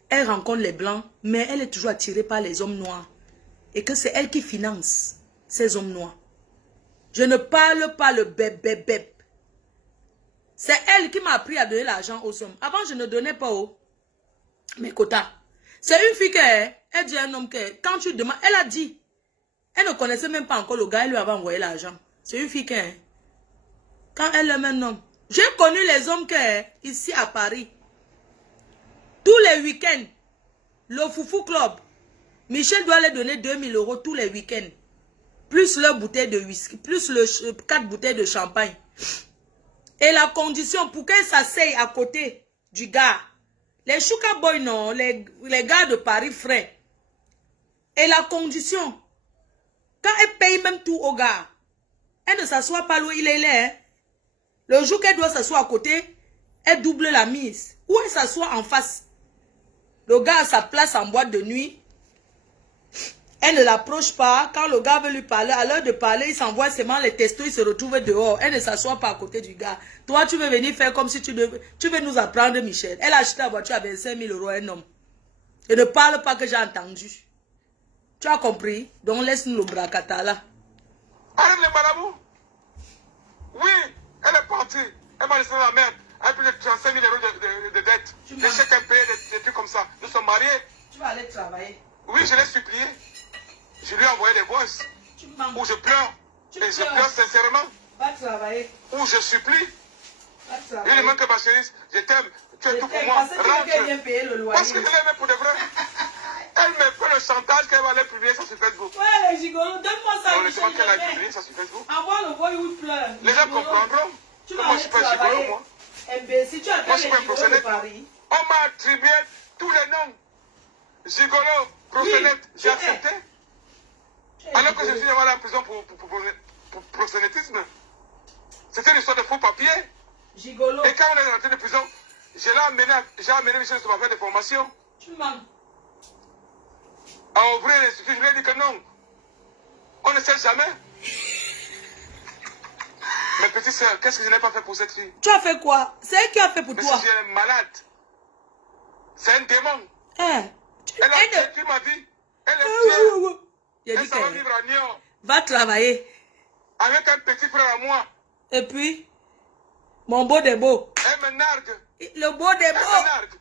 Elle rencontre les blancs, mais elle est toujours attirée par les hommes noirs. Et que c'est elle qui finance ces hommes noirs. Je ne parle pas le bébé. C'est elle qui m'a appris à donner l'argent aux hommes. Avant, je ne donnais pas aux mes quotas. C'est une fille qui elle dit à un homme que quand tu demandes, elle a dit, elle ne connaissait même pas encore le gars, elle lui avait envoyé l'argent. C'est une fille qui quand elle aime un homme. J'ai connu les hommes qui ici à Paris. Tous les week-ends, le Foufou Club, Michel doit leur donner 2000 € tous les week-ends. Plus leur bouteille de whisky, plus 4 bouteilles de champagne. Et la condition pour qu'elle s'asseye à côté du gars, les Chouka Boy, non, les gars de Paris, frère. Et la condition, quand elle paye même tout au gars, elle ne s'assoit pas là où il est là. Hein. Le jour qu'elle doit s'asseoir à côté, elle double la mise. Ou elle s'assoit en face. Le gars a sa place en boîte de nuit. Elle ne l'approche pas. Quand le gars veut lui parler, à l'heure de parler, il s'envoie seulement les testos, il se retrouve dehors. Elle ne s'assoit pas à côté du gars. Toi, tu veux venir faire comme si tu veux nous apprendre, Michel. Elle a acheté la voiture à 25 000 € à un homme. Et ne parle pas que j'ai entendu. Tu as compris? Donc laisse-nous le bracata là. Arrête les marabouts. Oui, elle est partie. Elle m'a laissé dans la merde. Elle a plus de 35 000 € de dettes. Les chèques qu'elle payait, des trucs comme ça. Nous sommes mariés. Tu vas aller travailler. Oui, je l'ai supplié. Je lui ai envoyé des voices Tu mens. où je pleure. Tu Et je pleures. pleure sincèrement. Va travailler. Où je supplie. Va Je travailler. lui demande que ma chérie, je t'aime. Tu es tout pour moi. Parce que tu veux bien Rentre. payer le Parce que loyer. je l'aimais pour de vrai. Elle me fait le chantage qu'elle va aller publier ça sur Facebook. Ouais, les gigolos, donne-moi ça. Non, Michel, laisse-moi qu'elle aille jamais. publier ça sur Facebook. Envoie le voyou où il pleure. Les gens Gigolo. comprendront. Tu Que vas moi, je aller suis pas gigolo, travailler. moi. Imbécile, tu Moi, appelles je suis les pas un gigolos de proxénète. Paris. On m'a attribué tous les noms. Gigolo, proxénète, Oui, j'ai tu es. accepté. Tu es Alors que je gigolo. suis allé à la prison pour proxénétisme. C'était une histoire de faux papiers. Gigolo. Et quand on est rentré de prison, j'ai amené Michel sur ma faire des formations. Tu mens. À ouvrir l'institut, je lui ai dit que non. On ne sait jamais. Mes petites sœurs, qu'est-ce que je n'ai pas fait pour cette fille? Tu as fait quoi? C'est elle qui a fait pour Mais toi. si elle est malade, c'est un démon. Hein? Elle a Elle- tué ma vie. Elle est fière. J'ai Elle dit s'en va que vivre à Nyon va travailler. avec un petit frère à moi. Et puis, mon beau des beaux. Elle me nargue. Le beau des Elle me beaux. nargue.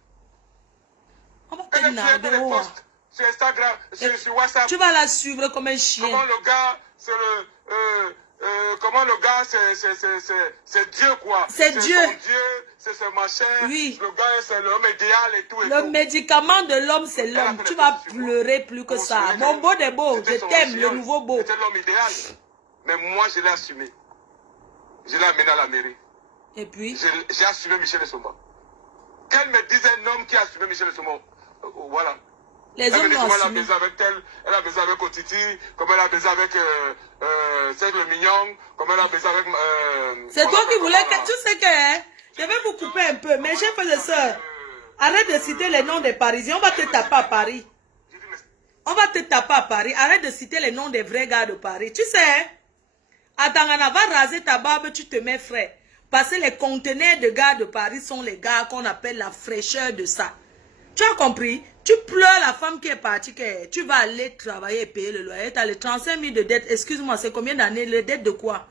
On va Elle te est fière de les narguer. posts sur Instagram, sur WhatsApp. Tu vas la suivre comme un chien. Comment le gars, c'est comment le gars, c'est Dieu, quoi. C'est Dieu. Son Dieu, c'est ce machin. Oui. Le gars, c'est l'homme idéal et tout. Et Le tout. médicament de l'homme, c'est Elle a l'homme. fait Tu des vas posts sur moi. pleurer plus que Pour ça. souligner Mon que beau des beaux, je c'était son t'aime, le rossignol. nouveau beau. C'était l'homme idéal. Mais moi, je l'ai assumé. Je l'ai amené à la mairie. Et puis, J'ai assumé Michel Essoma. Qu'elle me dise un homme qui a assumé Michel Essoma. Voilà. les Elle me hommes dit l'ont comment elle a assumé. baisé avec tel, elle a baisé avec Otiti, comment elle a baisé avec Serge le Mignon, comment elle a baisé avec... C'est on toi l'appelle qui voulais comment, que... Tu sais que... hein, je vais vous couper un peu. Mais chef de soeur, arrête de citer les noms des Parisiens. On va te taper à Paris. J'ai dit, mais On va te taper à Paris. Arrête de citer les noms des vrais gars de Paris. Tu sais, à Tangana, va raser ta barbe, tu te mets frais. Parce que les conteneurs de gars de Paris sont les gars qu'on appelle la fraîcheur de ça. Tu as compris? Tu pleures la femme qui est partie, que tu vas aller travailler et payer le loyer. Tu as les 35 000 de dettes. Excuse-moi, c'est combien d'années? Les dettes de quoi?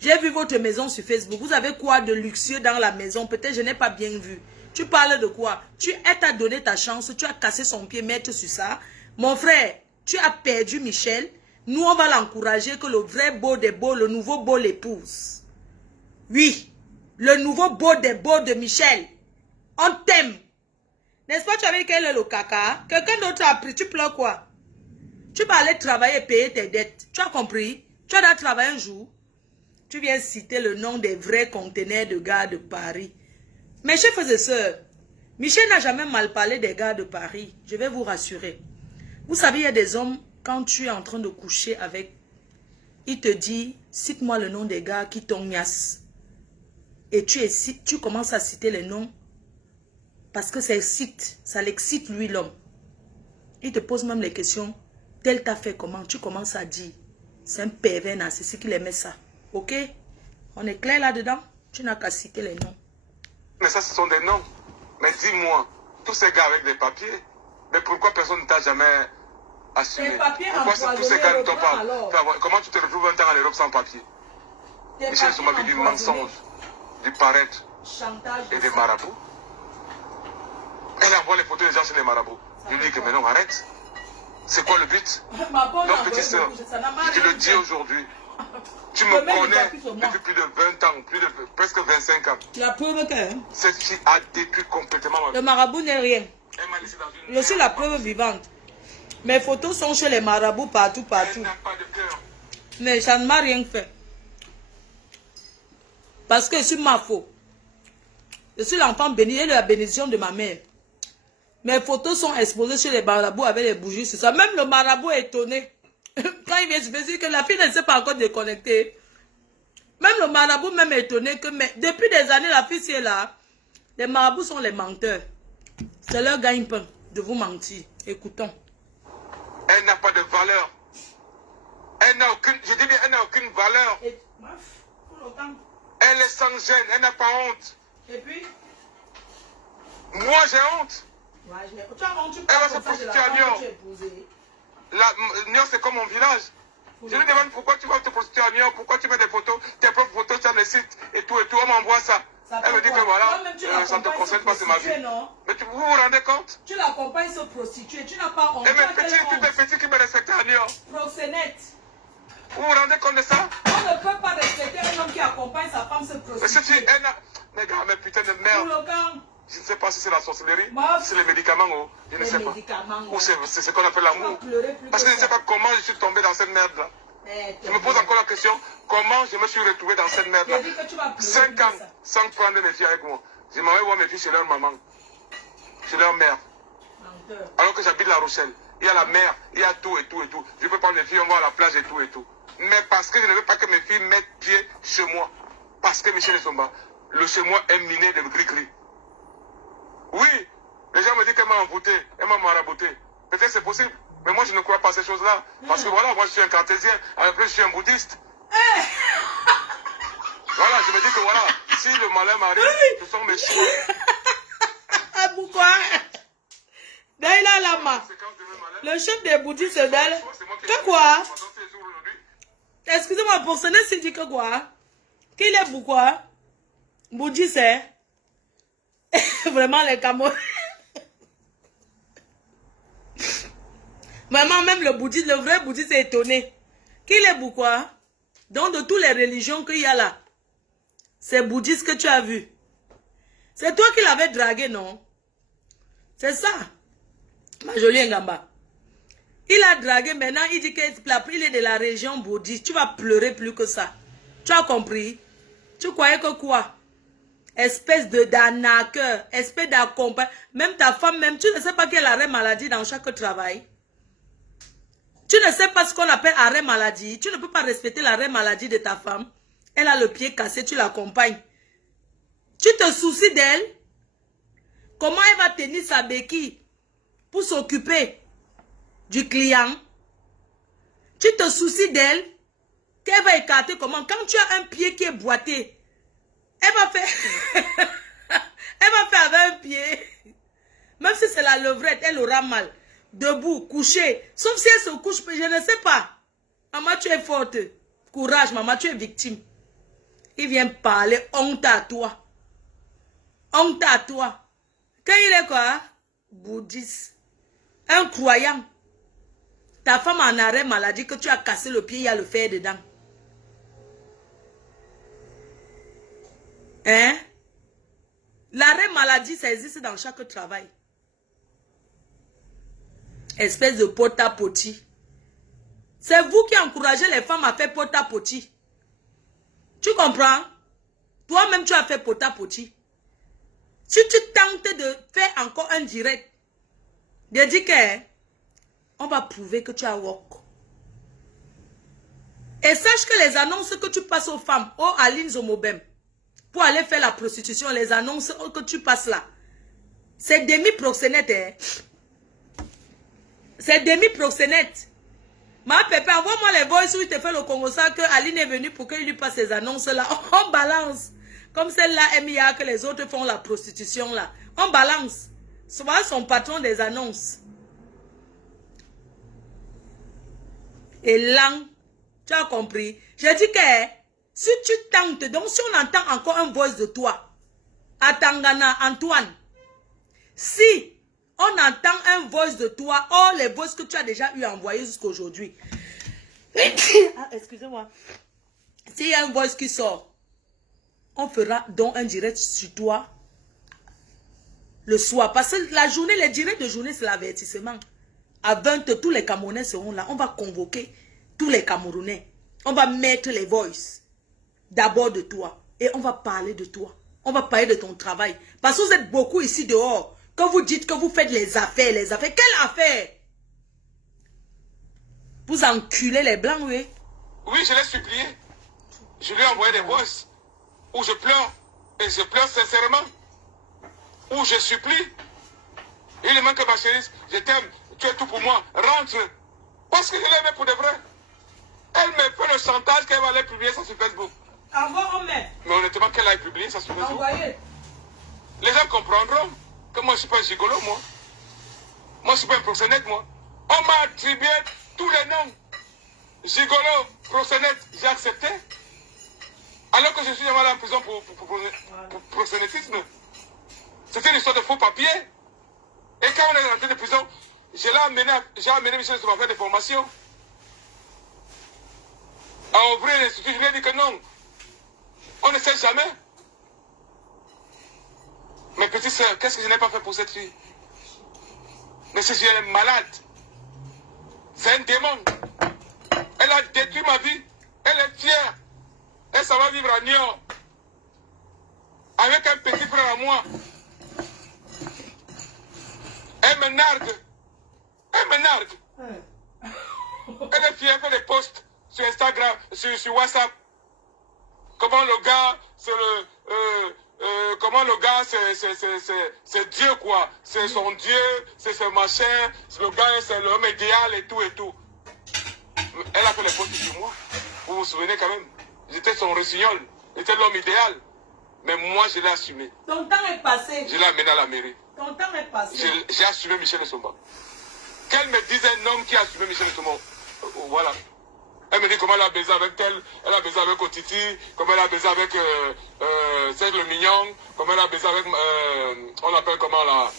J'ai vu votre maison sur Facebook. Vous avez quoi de luxueux dans la maison? Peut-être je n'ai pas bien vu. Tu parles de quoi? Elle t'a donné ta chance. Tu as cassé son pied, mettre sur ça. Mon frère, tu as perdu Michel. Nous, on va l'encourager que le vrai beau des beaux, le nouveau beau l'épouse. Oui, le nouveau beau des beaux de Michel. On t'aime. N'est-ce pas, tu avais dit quel est le caca? Quelqu'un d'autre a pris. Tu pleures quoi? Tu vas aller travailler et payer tes dettes. Tu as compris? Tu as travailler un jour. Tu viens citer le nom des vrais conteneurs de gars de Paris. Mes chers frères et sœurs, Michel n'a jamais mal parlé des gars de Paris. Je vais vous rassurer. Vous savez, il y a des hommes, quand tu es en train de coucher avec, il te dit, cite-moi le nom des gars qui t'ont miasse. Et tu commences à citer les noms parce que ça l'excite lui l'homme. Il te pose même les questions. Tel t'a fait comment? Tu commences à dire. C'est un pervers narcissique qui aimait ça. Ok? On est clair là-dedans? Tu n'as qu'à citer les noms. Mais ça, ce sont des noms. Mais dis-moi, tous ces gars avec des papiers, mais pourquoi personne ne t'a jamais assumé? Les papiers Pourquoi tous ces gars ne t'ont pas... alors. Enfin, comment tu te retrouves un temps en Europe sans papier? Tes Michel papiers Essoma vit du empoisonnés. mensonge, du paraître Chantage. et des marabouts. Elle envoie les photos des gens chez les marabouts. Je lui dis que mais non, arrête. C'est quoi le but? Ma bonne Donc, envoyée petite sœur, beaucoup, ça n'a pas je te rien le dis fait. aujourd'hui. Tu Je me mets des connais papiers sur moi. depuis plus de 20 ans, presque 25 ans. La preuve que hein, Cette fille a détruit complètement ma le vie. marabout n'est rien. Elle m'a laissé dans une... Je suis la preuve vivante. Mes photos sont chez les marabouts partout, Elle partout. n'a pas de cœur. Mais ça ne m'a rien fait. Parce que c'est ma faute. Je suis l'enfant béni et la bénédiction de ma mère. Mes photos sont exposées chez les marabouts avec les bougies sur ça. Même le marabout est étonné. Quand il vient se dire que la fille ne s'est pas encore déconnectée. Même le marabout même est étonné que depuis des années, la fille est là. Les marabouts sont les menteurs. C'est leur gagne-pain de vous mentir. Écoutons. Elle n'a pas de valeur. Elle n'a aucune... Je dis bien, elle n'a aucune valeur. Et, pour autant. Elle est sans gêne. Elle n'a pas honte. Et puis, Moi, j'ai honte. ouais, tu as honte, tu Elle va parles se comme ça de la prostituer à femme Lyon. que tu as épousée. Nyon, c'est comme mon village. Je lui demande pourquoi tu vas te prostituer à Nyon, pourquoi tu mets des photos, tes propres photos sur les sites et tout, on m'envoie ça. Ça Elle me fait dit quoi? que voilà, Toi-même, tu ça ne te l'accompagnes concerne se pas, c'est ma vie. prostituer, non? Mais vous vous rendez compte? Tu l'accompagnes se prostituer, tu n'as pas honte. Et Tu as mes quelle petites, toutes honte? les petites millions. Proxénète. Vous vous rendez compte de ça? On ne peut pas respecter un homme qui accompagne sa femme se Mais cette fille, prostituer. mais gars, mais putain de Pour merde. le camp, Je ne sais pas si c'est la sorcellerie, Moi, si c'est les médicaments, oh, je ne les sais pas. médicaments, Ou oh. c'est ce qu'on appelle l'amour. Tu vas pleurer plus Parce que que je ne sais ça. pas comment je suis tombé dans cette merde-là. Je me pose encore la question, comment je me suis retrouvé dans cette merde-là? Je dis que tu vas pleurer 5 plus ans que ça. sans prendre mes filles avec moi. Je m'en vais voir mes filles chez leur maman, chez leur mère. Menteur. Alors que j'habite La Rochelle. Il y a la mer, il y a tout et tout et tout. Je peux prendre mes filles, on va à la plage et tout et tout. Mais parce que je ne veux pas que mes filles mettent pied chez moi. Parce que Michel Somba, le chez moi est miné de gris-gris. Oui, les gens me disent qu'elle m'a envoûté, elle m'a marabouté. Peut-être c'est possible. Mais moi je ne crois pas à ces choses-là. Parce que voilà, moi je suis un cartésien, après je suis un bouddhiste. Voilà, je me dis que voilà, si le malin m'arrive, ce sont mes choix. Ah, pourquoi? Daïla Lama. C'est quand je veux malin. Le chef des bouddhistes c'est d'elle. C'est moi qui Que quoi? Pendant ces jours aujourd'hui, Excusez-moi, pour ce n'est c'est dit que quoi? Qu'il est pourquoi? Bouddhiste, hein? Vraiment, les Camerounais. Vraiment, même le bouddhiste, le vrai bouddhiste est étonné. Qu'il est pourquoi? Donc, de toutes les religions qu'il y a là, c'est bouddhiste que tu as vu. C'est toi qui l'avais dragué, non? C'est ça. Ma jolie Ngamba. Il a dragué, maintenant il dit qu'il est de la région bouddhiste. Tu vas pleurer plus que ça. Tu as compris? Tu croyais que quoi? Espèce de d'arnaqueur, espèce d'accompagnement. Même ta femme, même, tu ne sais pas quelle arrêt maladie dans chaque travail. Tu ne sais pas ce qu'on appelle arrêt maladie. Tu ne peux pas respecter l'arrêt maladie de ta femme. Elle a le pied cassé, tu l'accompagnes. Tu te soucies d'elle? Comment elle va tenir sa béquille pour s'occuper du client? Tu te soucies d'elle? Qu'elle va écarter comment? Quand tu as un pied qui est boité, elle va faire... elle va faire avec un pied. Même si c'est la levrette, elle aura mal. Debout, couché. Sauf si elle se couche, je ne sais pas. Maman, tu es forte. Courage, maman, tu es victime. Il vient parler, honte à toi. Honte à toi. Quand il est quoi? Bouddhiste. Un croyant. Ta femme en arrêt maladie, que tu as cassé le pied, il y a le fer dedans. Hein? L'arrêt maladie, ça existe dans chaque travail. Espèce de porte-à-poti. C'est vous qui encouragez les femmes à faire porte-à-poti. Tu comprends? Toi-même, tu as fait porte-à-poti. Si tu tentes de faire encore un direct, de dire que on va prouver que tu as work. Et sache que les annonces que tu passes aux femmes, aux Aline Zomobem, pour aller faire la prostitution, les annonces que tu passes là, c'est demi-proxénète. Hein? C'est demi-proxénète. Ma pépé, envoie-moi les voices où il te fait le Congo ça que Aline est venue pour qu'il lui passe ces annonces là. On balance. Comme celle-là, MIA, que les autres font la prostitution là. On balance. Souvent son patron des annonces. Et là, tu as compris. J'ai dit que si tu tentes, donc si on entend encore un voice de toi, à Tangana, Antoine, si on entend un voice de toi, oh les voices que tu as déjà eu envoyées jusqu'à aujourd'hui. Ah, excusez-moi. S'il y a un voice qui sort, on fera donc un direct sur toi le soir. Parce que la journée, les directs de journée, c'est l'avertissement. À 20h, tous les Camerounais seront là. On va convoquer tous les Camerounais. On va mettre les voices d'abord de toi. Et on va parler de toi. On va parler de ton travail. Parce que vous êtes beaucoup ici dehors. Quand vous dites que vous faites les affaires, les affaires. Quelle affaire? Vous enculez les blancs, oui. oui, je l'ai supplié. Je lui ai envoyé des voices où je pleure. Et je pleure sincèrement. Où je supplie. Il me manque ma chérie, je t'aime, tu es tout pour moi, rentre. Parce que je l'aimais pour de vrai. Elle me fait le chantage qu'elle va aller publier ça sur Facebook. Envoie, on met. Mais honnêtement, qu'elle aille publier ça sur Facebook. Envoyez. Les gens comprendront que moi je ne suis pas un gigolo, moi. Moi je ne suis pas un proxénète, moi. On m'a attribué tous les noms. Gigolo, proxénète, j'ai accepté. Alors que je suis allé en prison pour proxénétisme. C'était une histoire de faux papiers. Et quand on est rentré de prison, j'ai amené Michel Somba faire des formations. à ouvrir l'institut. Je lui ai dit que non. On ne sait jamais. Mes petites sœurs, qu'est-ce que je n'ai pas fait pour cette fille? Mais si elle est malade, c'est un démon. Elle a détruit ma vie. Elle est fière. Elle s'en va vivre à Niort. Avec un petit frère à moi. Elle me nargue. Elle me nargue. Elle est fière, elle fait des posts sur Instagram, sur WhatsApp. Comment le gars, c'est comment le gars, c'est Dieu, quoi. C'est son Dieu, c'est ce machin. Le gars, c'est l'homme idéal et tout et tout. Elle a fait les posts sur moi. Vous vous souvenez quand même. J'étais son rossignol. J'étais l'homme idéal. Mais moi, je l'ai assumé. Ton temps est passé. Je l'ai amené à la mairie. Ton temps est passé. J'ai assumé Michel Nsomba. Qu'elle me dise un homme qui a assumé Michel Nsomba. Voilà. Elle me dit comment elle a baisé avec elle. Elle a baisé avec Otiti. Comment elle a baisé avec Serge le Mignon. Comment elle a baisé avec, on appelle comment là,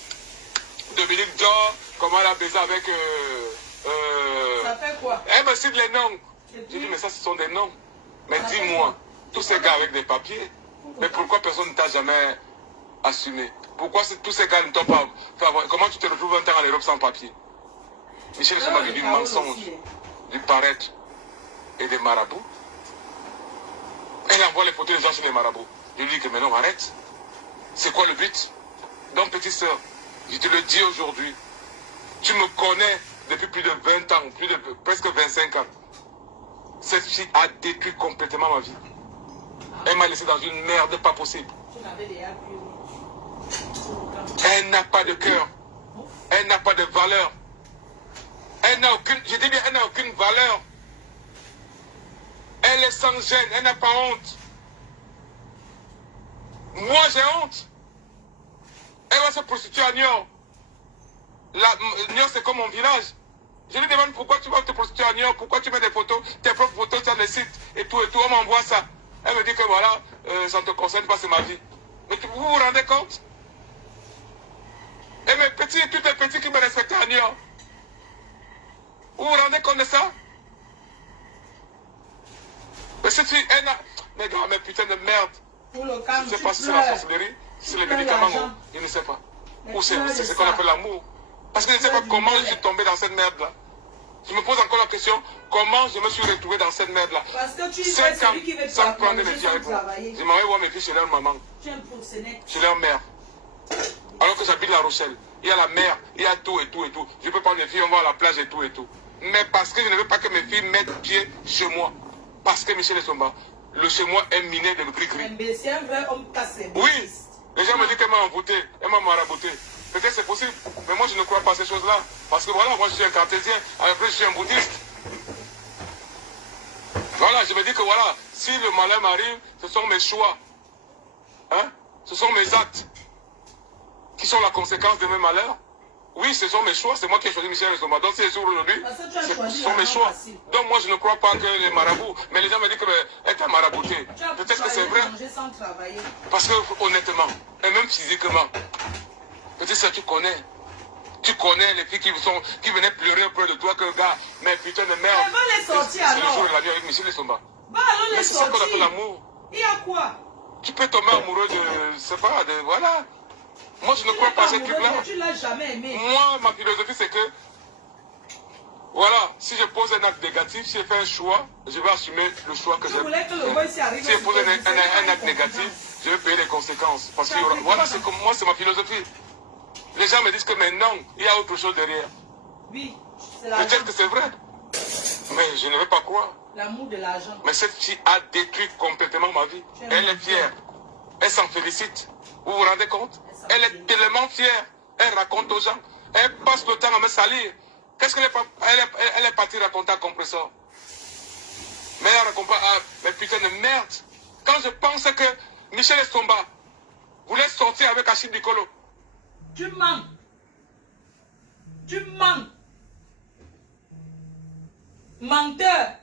Dominique Dior. Comment elle a baisé avec... ça fait quoi? Elle me cite les noms. J'ai dit, mais ça, ce sont des noms. Mais dis-moi, tous ces gars avec des papiers, mais pourquoi personne ne t'a jamais assumé? Pourquoi tous ces gars ne t'ont pas fait avoir... Comment tu te retrouves un temps en Europe sans papier? Michel Nsomba dit du mensonge, du paraître et des marabouts. Elle envoie les photos des gens sur les marabouts. Je lui dis que maintenant arrête. C'est quoi le but? Donc petite soeur, je te le dis aujourd'hui, tu me connais depuis plus de 20 ans, presque 25 ans. Cette fille a détruit complètement ma vie. Elle m'a laissé dans une merde pas possible. Elle n'a pas de cœur. Elle n'a pas de valeur. Elle n'a aucune, je dis bien, elle n'a aucune valeur. Elle est sans gêne, elle n'a pas honte. Moi j'ai honte. Elle va se prostituer à Niort. Niort c'est comme mon village. Je lui demande pourquoi tu vas te prostituer à Niort, pourquoi tu mets des photos, tes propres photos sur les sites et tout, on m'envoie ça. Elle me dit que voilà, ça ne te concerne pas, c'est ma vie. Mais vous vous rendez compte? Et mes petits, tous les petits qui me respectaient à Niort. Vous vous rendez compte de ça? Mais cette fille, elle a... Mais gars, mais putain de merde. Je ne sais pas si c'est la sorcellerie, si c'est les médicaments, je ne sais pas. Ou c'est ce qu'on appelle l'amour. Parce que je ne sais pas comment je suis tombé dans cette merde-là. Je me pose encore la question, comment je me suis retrouvé dans cette merde-là? Parce que tu es 5 ans celui qui veut sans prendre des métiers avec moi. Je m'en vais voir mes filles chez leur maman, chez leur mère. Alors que j'habite La Rochelle. Il y a la mer, il y a tout et tout et tout. Je peux prendre mes filles, on va à la plage et tout et tout. Mais parce que je ne veux pas que mes filles mettent pied chez moi. Parce que Michel Nsomba, le chez moi est miné de gris-gris. C'est un vrai homme cassé. Oui, les gens me disent qu'elle m'a envoûté, elle m'a marabouté. Peut-être c'est possible, mais moi je ne crois pas à ces choses-là. Parce que voilà, moi je suis un cartésien, après je suis un bouddhiste. Voilà, je me dis que voilà, si le malheur m'arrive, ce sont mes choix. Hein? Ce sont mes actes qui sont la conséquence de mes malheurs. Oui, ce sont mes choix, c'est moi qui ai choisi Michel Nsomba. Donc si je souffre aujourd'hui, ce sont mes choix. Donc moi je ne crois pas que les marabouts, mais les gens me disent qu'elle t'a marabouté. Peut-être que c'est vrai. Parce que honnêtement, et même physiquement, peut-être ça tu connais. Tu connais les filles qui venaient pleurer auprès de toi, que gars, mais putain de merde. Elle va les sortir alors. C'est le jour de la vie avec Michel Nsomba. Bah alors les sortir. C'est ça qu'on appelle l'amour. Il y a quoi? Tu peux tomber amoureux de, je sais pas, de, voilà. Moi, je ne crois pas à ce truc-là. Tu l'as jamais aimé. Moi, ma philosophie, c'est que, voilà, si je pose un acte négatif, si je fais un choix, je vais assumer le choix que j'ai. Si je pose un acte négatif, je vais payer les conséquences. Parce que, voilà, c'est comme moi, c'est ma philosophie. Les gens me disent que, mais non, il y a autre chose derrière. Oui, c'est l'argent. Peut-être que c'est vrai. Mais je ne veux pas croire. L'amour de l'argent. Mais cette fille a détruit complètement ma vie. Elle est fière. Elle s'en félicite. Vous vous rendez compte? Elle est tellement fière. Elle raconte aux gens. Elle passe le temps à me salir. Qu'est-ce qu'elle elle est partie raconter à Compressor? Mais elle raconte pas. Mais putain de merde. Quand je pense que Michel Nsomba voulait sortir avec Achille Nicolo. Tu mens. Tu mens. Menteur.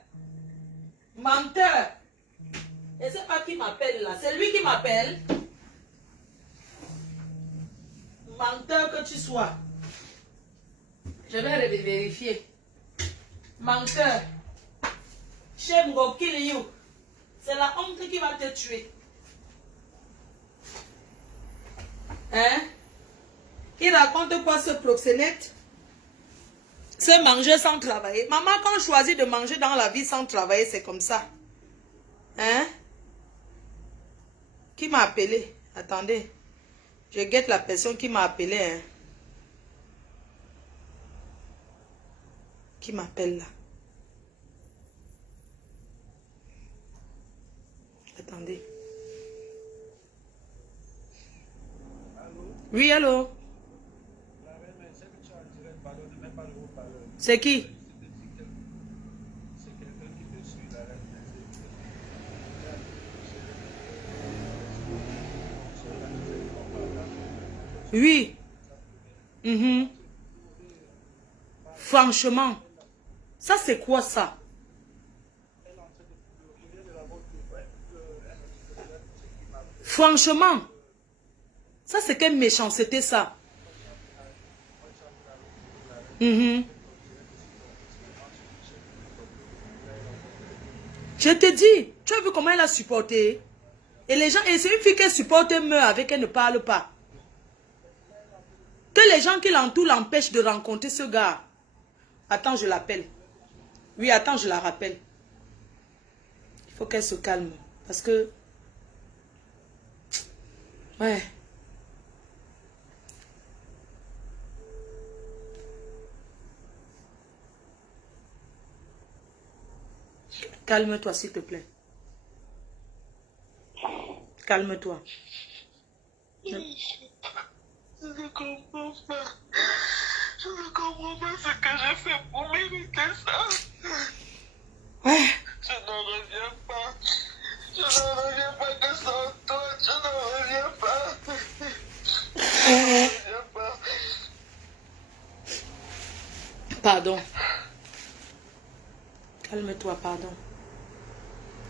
Menteur. Et c'est pas qui m'appelle là. C'est lui qui m'appelle. Menteur que tu sois. Je vais vérifier. Menteur. Shame go kill you. C'est la honte qui va te tuer. Hein? Il raconte quoi ce proxénète? C'est manger sans travailler. Maman, quand on choisit de manger dans la vie sans travailler, c'est comme ça. Hein? Qui m'a appelé? Attendez. Je guette la personne qui m'a appelé. Hein? Qui m'appelle là? Attendez. Oui, allô? C'est qui? Oui. Franchement, ça c'est quoi ça? Franchement, ça c'est quelle méchanceté ça? Je te dis, tu as vu comment elle a supporté? Et les gens, et c'est une fille qu'elle supporte, elle meurt avec, elle ne parle pas. Que les gens qui l'entourent l'empêchent de rencontrer ce gars. Attends, je l'appelle. Oui, attends, je la rappelle. Il faut qu'elle se calme. Parce que... Ouais. Calme-toi, s'il te plaît. Calme-toi. Je ne comprends pas. Je ne comprends pas ce que j'ai fait pour mériter ça. Ouais. Je n'en reviens pas. Je n'en reviens pas que sans toi. Je n'en reviens pas. Je n'en reviens pas. Pardon. Calme-toi, pardon.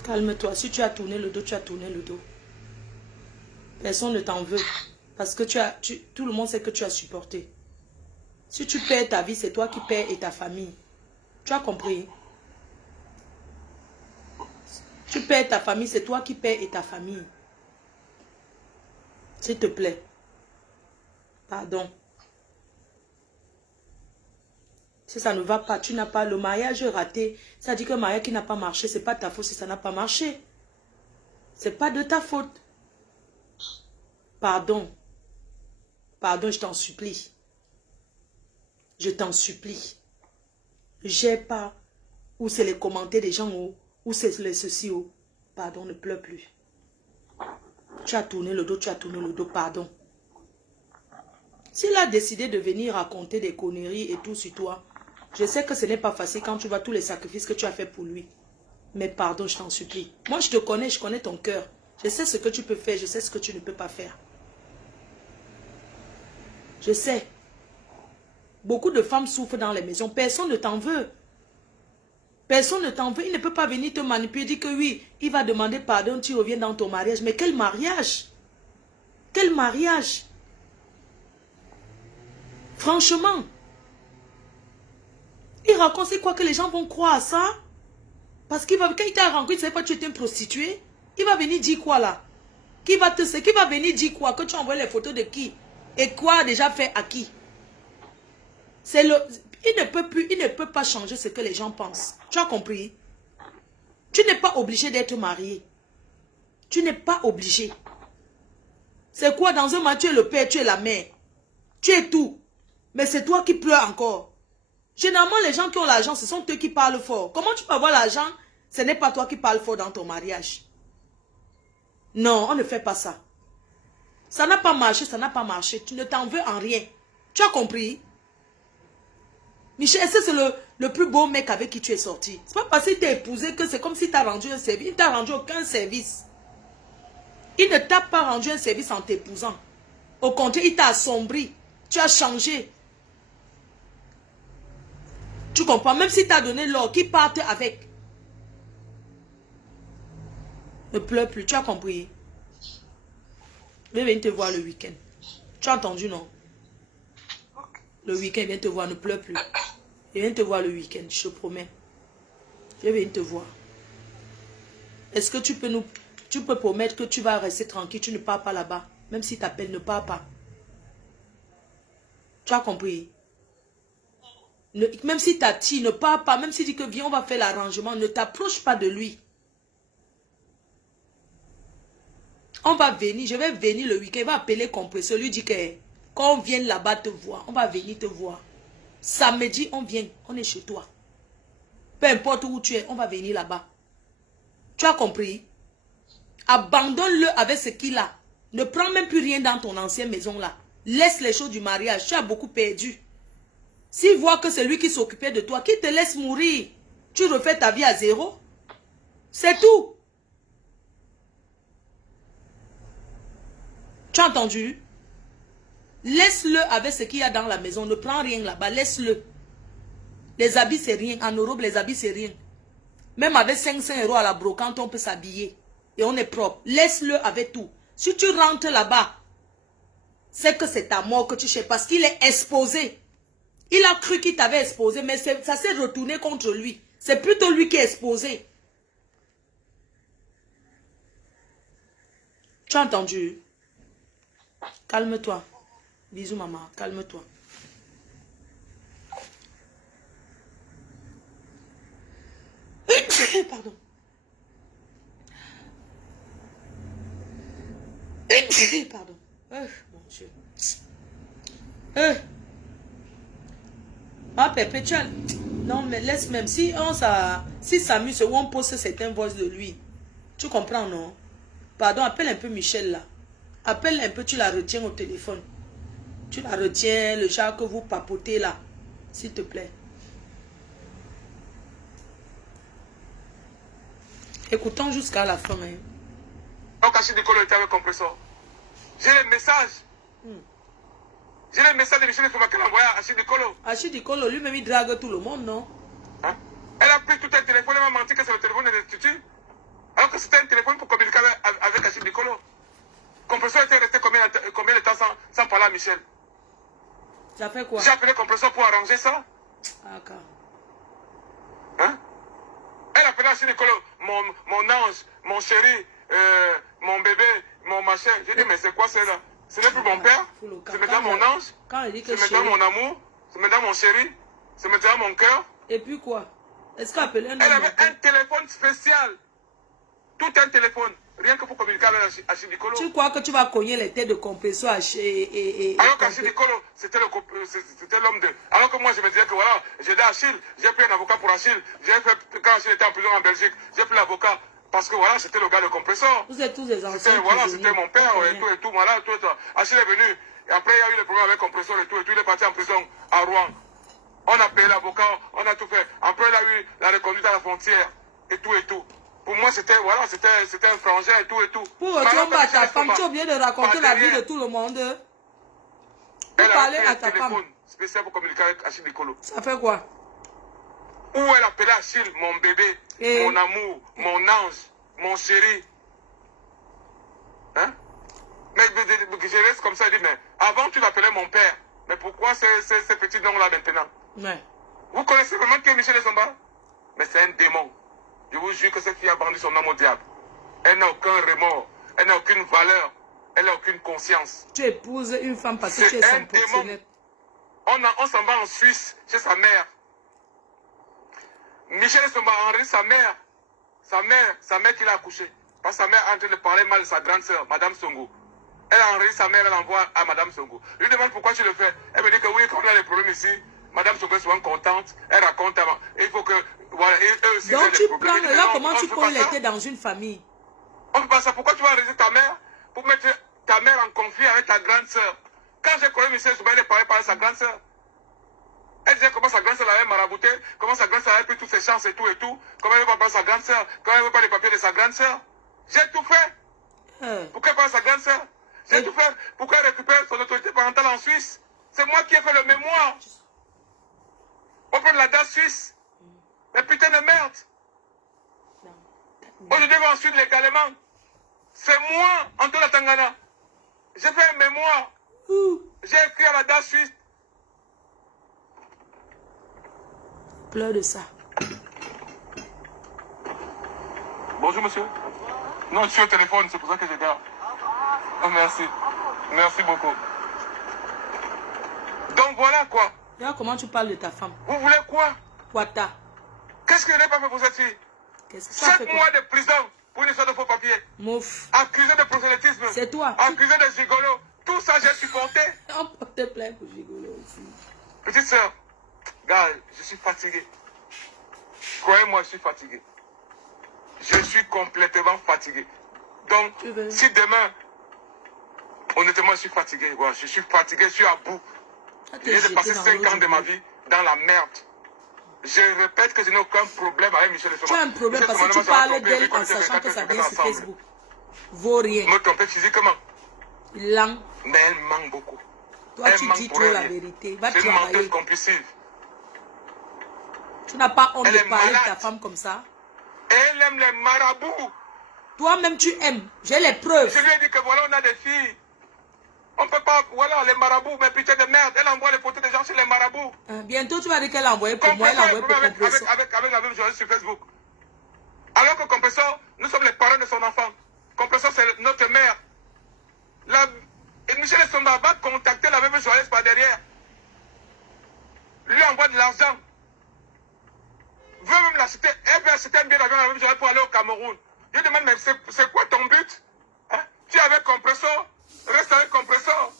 Calme-toi. Si tu as tourné le dos, tu as tourné le dos. Personne ne t'en veut. Parce que tout le monde sait que tu as supporté. Si tu perds ta vie, c'est toi qui perds et ta famille. Tu as compris? Tu perds ta famille, c'est toi qui perds et ta famille. S'il te plaît. Pardon. Si ça ne va pas, tu n'as pas le mariage raté. Ça dit que le mariage qui n'a pas marché, c'est pas ta faute si ça n'a pas marché. C'est pas de ta faute. Pardon. Pardon, je t'en supplie. Je t'en supplie. J'ai pas. Ou c'est les commentaires des gens, ou c'est les ceci, ou. Pardon, ne pleure plus. Tu as tourné le dos, pardon. S'il a décidé de venir raconter des conneries et tout sur toi, je sais que ce n'est pas facile quand tu vois tous les sacrifices que tu as fait pour lui. Mais pardon, je t'en supplie. Moi, je te connais, je connais ton cœur. Je sais ce que tu peux faire, je sais ce que tu ne peux pas faire. Je sais. Beaucoup de femmes souffrent dans les maisons. Personne ne t'en veut. Personne ne t'en veut. Il ne peut pas venir te manipuler. Dire que oui, il va demander pardon, tu reviens dans ton mariage. Mais quel mariage? Quel mariage? Franchement. Il raconte c'est quoi que les gens vont croire à ça? Parce qu'il va, quand il t'a rencontré, il ne savait pas que tu étais une prostituée. Il va venir dire quoi là? Qui va venir dire quoi? Que tu envoies les photos de qui? Et quoi déjà fait à qui? Il ne peut pas changer ce que les gens pensent. Tu as compris? Tu n'es pas obligé d'être marié. Tu n'es pas obligé. C'est quoi? Dans un match, tu es le père, tu es la mère. Tu es tout. Mais c'est toi qui pleures encore. Généralement, les gens qui ont l'argent, ce sont eux qui parlent fort. Comment tu peux avoir l'argent? Ce n'est pas toi qui parles fort dans ton mariage. Non, on ne fait pas ça. Ça n'a pas marché, ça n'a pas marché. Tu ne t'en veux en rien. Tu as compris? Michel, c'est le plus beau mec avec qui tu es sorti. C'est pas parce qu'il t'a épousé que c'est comme si tu as rendu un service. Il ne t'a rendu aucun service. Il ne t'a pas rendu un service en t'épousant. Au contraire, il t'a assombri. Tu as changé. Tu comprends? Même si tu as donné l'or, qu'il parte avec. Ne pleure plus. Tu as compris? Je vais venir te voir le week-end. Tu as entendu, non? Le week-end, viens te voir, ne pleure plus. Je viens te voir le week-end, je te promets. Je vais venir te voir. Est-ce que tu peux promettre que tu vas rester tranquille, tu ne pars pas là-bas. Même si t'appelles, ne pars pas. Tu as compris? Même si t'attires, ne pars pas. Même si dit que viens, on va faire l'arrangement, ne t'approche pas de lui. On va venir, je vais venir le week-end, il va appeler compresseur, lui dit que quand on vient là-bas te voir, on va venir te voir. Samedi, on vient, on est chez toi. Peu importe où tu es, on va venir là-bas. Tu as compris? Abandonne-le avec ce qu'il a. Ne prends même plus rien dans ton ancienne maison là. Laisse les choses du mariage, tu as beaucoup perdu. S'il voit que c'est lui qui s'occupait de toi, qu'il te laisse mourir, tu refais ta vie à zéro. C'est tout. Tu as entendu? Laisse-le avec ce qu'il y a dans la maison. Ne prends rien là-bas. Laisse-le. Les habits, c'est rien. En Europe, les habits, c'est rien. Même avec 500 € à la brocante, on peut s'habiller. Et on est propre. Laisse-le avec tout. Si tu rentres là-bas, c'est que c'est ta mort que tu cherches. Parce qu'il est exposé. Il a cru qu'il t'avait exposé, mais ça s'est retourné contre lui. C'est plutôt lui qui est exposé. Tu as entendu? Calme-toi. Bisous, maman. Calme-toi. Pardon. Pardon. Mon Dieu. Ah, perpétuel. Non, mais laisse même. Si s'amuse où on pose certaines voix de lui. Tu comprends, non? Pardon, appelle un peu Michel là. Appelle un peu, tu la retiens au téléphone. Tu la retiens, le genre que vous papotez là. S'il te plaît. Écoutons jusqu'à la fin. Hein. Donc, Achille Nicolo était avec compresseur. J'ai les messages. J'ai les messages de Michel Soma qu'elle a envoyé à Achille Nicolo. Achille Nicolo, lui-même, il drague tout le monde, non? Hein? Elle a pris tout un téléphone, elle m'a menti que c'est le téléphone de l'institut. Alors que c'était un téléphone pour communiquer avec Achille Nicolo. Compresseur était resté combien de temps sans parler à Michel? Ça fait quoi? J'ai appelé compresseur pour arranger ça. D'accord. Hein? Elle appelait Achille Nicolo, mon ange, mon chéri, mon bébé, mon machin. J'ai dit, mais c'est quoi ça là? Ce n'est plus mon père, c'est maintenant mon ange, c'est maintenant mon amour, c'est maintenant mon chéri, c'est maintenant mon cœur. Et puis quoi? Est-ce qu'elle appelait un homme? Elle avait un téléphone spécial. Tout un téléphone. Rien que pour communiquer avec Achille Nicolo. Tu crois que tu vas cogner les têtes de compresseur alors qu'Achille Nicolo, c'était l'homme de... Alors que moi, je me disais que voilà, j'ai dit Achille, j'ai pris un avocat pour Achille. J'ai fait, quand Achille était en prison en Belgique, j'ai pris l'avocat. Parce que voilà, c'était le gars de compresseur. Vous êtes tous des anciens. Voilà, c'était mon père et tout, voilà, tout. Achille est venu. Et après, il y a eu le problème avec compresseur et tout. Il est parti en prison à Rouen. On a payé l'avocat, on a tout fait. Après, il a eu la reconduite à la frontière et tout et tout. Pour moi, c'était voilà, c'était un frangin et tout et tout. Pour retourner à ta femme, tu es obligé de raconter la vie de tout le monde. Pour parler à ta femme. Spécial pour communiquer avec Achille Nicolo. Ça fait quoi? Où elle appelait Achille, mon bébé, mon amour, mon ange, mon chéri. Hein? Mais je reste comme ça, je dis, mais avant tu l'appelais mon père. Mais pourquoi ces petits noms-là maintenant? Ouais. Vous connaissez vraiment qui est Michel Soma? Mais c'est un démon. Je vous jure que cette fille a vendu son âme au diable. Elle n'a aucun remords. Elle n'a aucune valeur. Elle n'a aucune conscience. Tu épouses une femme parce que tu es son proxénète. On s'en va en Suisse, chez sa mère. Michel Soma a enregistré sa mère qui l'a accouchée. Parce que sa mère est en train de parler mal de sa grande sœur, Madame Songo. Elle a enregistré sa mère, elle envoie à Madame Songo. Je lui demande pourquoi tu le fais. Elle me dit que oui, quand on a des problèmes ici, Madame Songo est souvent contente. Elle raconte avant. Il faut que... Voilà, eux aussi, donc tu prends là, comment tu peux l'été dans une famille? On peut pas ça. Pourquoi tu vas enregistrer ta mère pour mettre ta mère en conflit avec ta grande sœur? Quand j'ai connu Michel Soma, elle parlait par sa grande sœur. Elle disait comment sa grande sœur l'avait marabouté, comment sa grande sœur avait pris toutes ses chances et tout, comment elle ne veut pas parler de sa grande sœur, comment elle ne veut pas les papiers de sa grande sœur. J'ai tout fait. Pourquoi elle parle de sa grande sœur? J'ai tout fait. Pourquoi elle récupère son autorité parentale en Suisse? C'est moi qui ai fait le mémoire. On prend la date suisse. Mais putain de merde. Aujourd'hui, on va en Suisse légalement. C'est moi, Antoine Tangana. J'ai fait un mémoire. J'ai écrit à la date suisse. Pleure de ça. Bonjour, monsieur. Non, je suis au téléphone, c'est pour ça que je garde. Oh, merci. Merci beaucoup. Donc voilà quoi. Regarde comment tu parles de ta femme. Vous voulez quoi? Quata. Qu'est-ce que je n'ai pas fait pour cette fille? Qu'est-ce que ça fait 7 mois de prison pour une histoire de faux papiers. Mouf. Accusé de prosélytisme. C'est toi. Accusé de gigolo. Tout ça, j'ai supporté. On porte plainte pour gigolo aussi. Petite soeur, gars, je suis fatigué. Croyez-moi, je suis fatigué. Je suis complètement fatigué. Donc, si demain, honnêtement, je suis fatigué. Ouais, je suis fatigué, je suis à bout. J'ai passé 5 ans de ma vie dans la merde. Je répète que je n'ai aucun problème avec Michel Soma. Tu as un problème parce que tu parles d'elle en sachant que ça vient sur Facebook. Vaut rien. Me tromper physiquement. Lang. Mais elle manque beaucoup. Toi, elle tu manque dis pour trop la rien. vérité. Va C'est une menteuse travailler. compulsive. Tu n'as pas honte Elle de est parler de ta malade. femme comme ça. Elle aime les marabouts. Toi-même, tu aimes. J'ai les preuves. Je lui ai dit que voilà, on a des filles. On ne peut pas, voilà, les marabouts, mais putain de merde. Elle envoie les photos des gens sur les marabouts. Bientôt, tu vas dire qu'elle a envoyé pour moi. Elle a envoyé pour Compressor. Avec la même journaliste sur Facebook. Alors que Compressor, nous sommes les parents de son enfant. Compressor, c'est notre mère. Et Michel Soma va contacter la même journaliste par derrière. Lui envoie de l'argent. Veut même l'acheter. Elle veut acheter un billet d'avion à la même journée pour aller au Cameroun. Je demande, mais c'est quoi ton but? Hein? Tu es avec Compressor? Reste avec Compressor.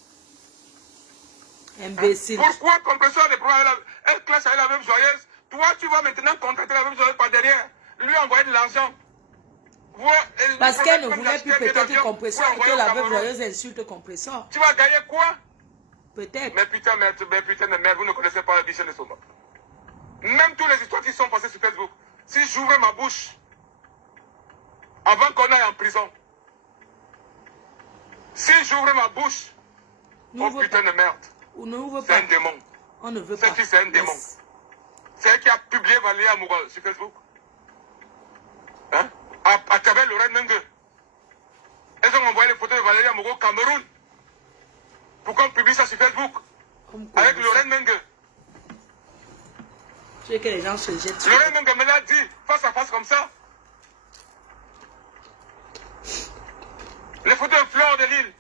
Imbécile. Pourquoi Compressor a des problèmes? Elle classe avec la même joyeuse. Toi, tu vas maintenant contacter la même joyeuse par derrière. Lui envoyer de l'argent. Parce qu'elle ne voulait plus peut-être Compressor et que la veuve joyeuse insulte Compressor. Tu vas gagner quoi? Peut-être. Mais putain de merde, vous ne connaissez pas Michel Soma. Même toutes les histoires qui sont passées sur Facebook. Si j'ouvre ma bouche, avant qu'on aille en prison, si j'ouvre ma bouche, oh putain de merde, c'est un démon. On ne veut pas. C'est qui, c'est un démon. C'est elle qui a publié Valérie Amoura sur Facebook. Hein? À travers Lorraine Mengue. Elles ont envoyé les photos de Valérie Amoura au Cameroun. Pourquoi on publie ça sur Facebook? Avec Lorraine Mengue. Tu veux que les gens se jettent. Lorraine Mengue me l'a dit, face à face comme ça. Les photos de Fleur de Lille.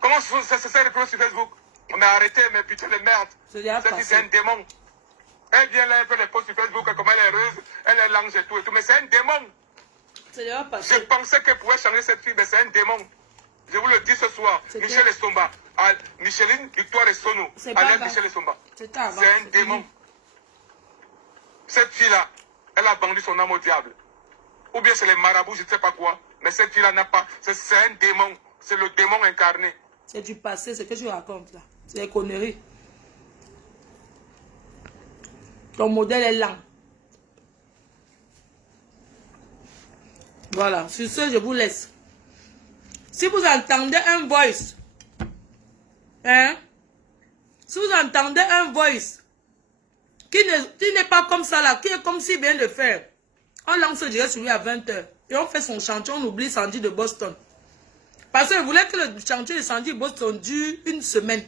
Comment ça se fait sur Facebook? On m'a arrêté, mais putain de merde. C'est un démon. Elle vient là, elle fait les posts sur Facebook, comment elle est heureuse, elle est langue et tout, mais c'est un démon. Je pensais qu'elle pouvait changer cette fille, mais c'est un démon. Je vous le dis ce soir. Michel Estomba, Micheline, Victoire et Sono, Alain Michel Estomba. C'est un démon. Cette fille-là, elle a vendu son âme au diable. Ou bien c'est les marabouts, je ne sais pas quoi. Mais cette fille-là n'a pas. C'est un démon. C'est le démon incarné. C'est du passé, ce que tu racontes là. C'est des conneries. Ton modèle est lent. Voilà. Sur ce, je vous laisse. Si vous entendez un voice, hein? Si vous entendez un voice qui n'est pas comme ça là, qui est comme s'il vient de faire, on lance direct sur lui à 20h. Et on fait son chantier, on oublie Sandy de Boston. Parce que je voulais que le chantier de Sandy de Boston dure une semaine.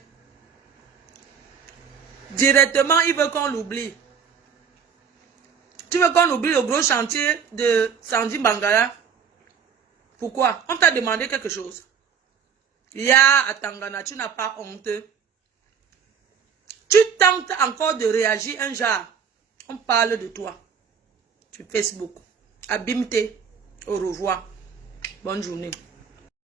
Directement, il veut qu'on l'oublie. Tu veux qu'on oublie le gros chantier de Sandy Bangala? Pourquoi? On t'a demandé quelque chose. Ya, à Tangana, tu n'as pas honte. Tu tentes encore de réagir un genre. On parle de toi. Sur Facebook. Abimte. Au revoir. Bonne journée.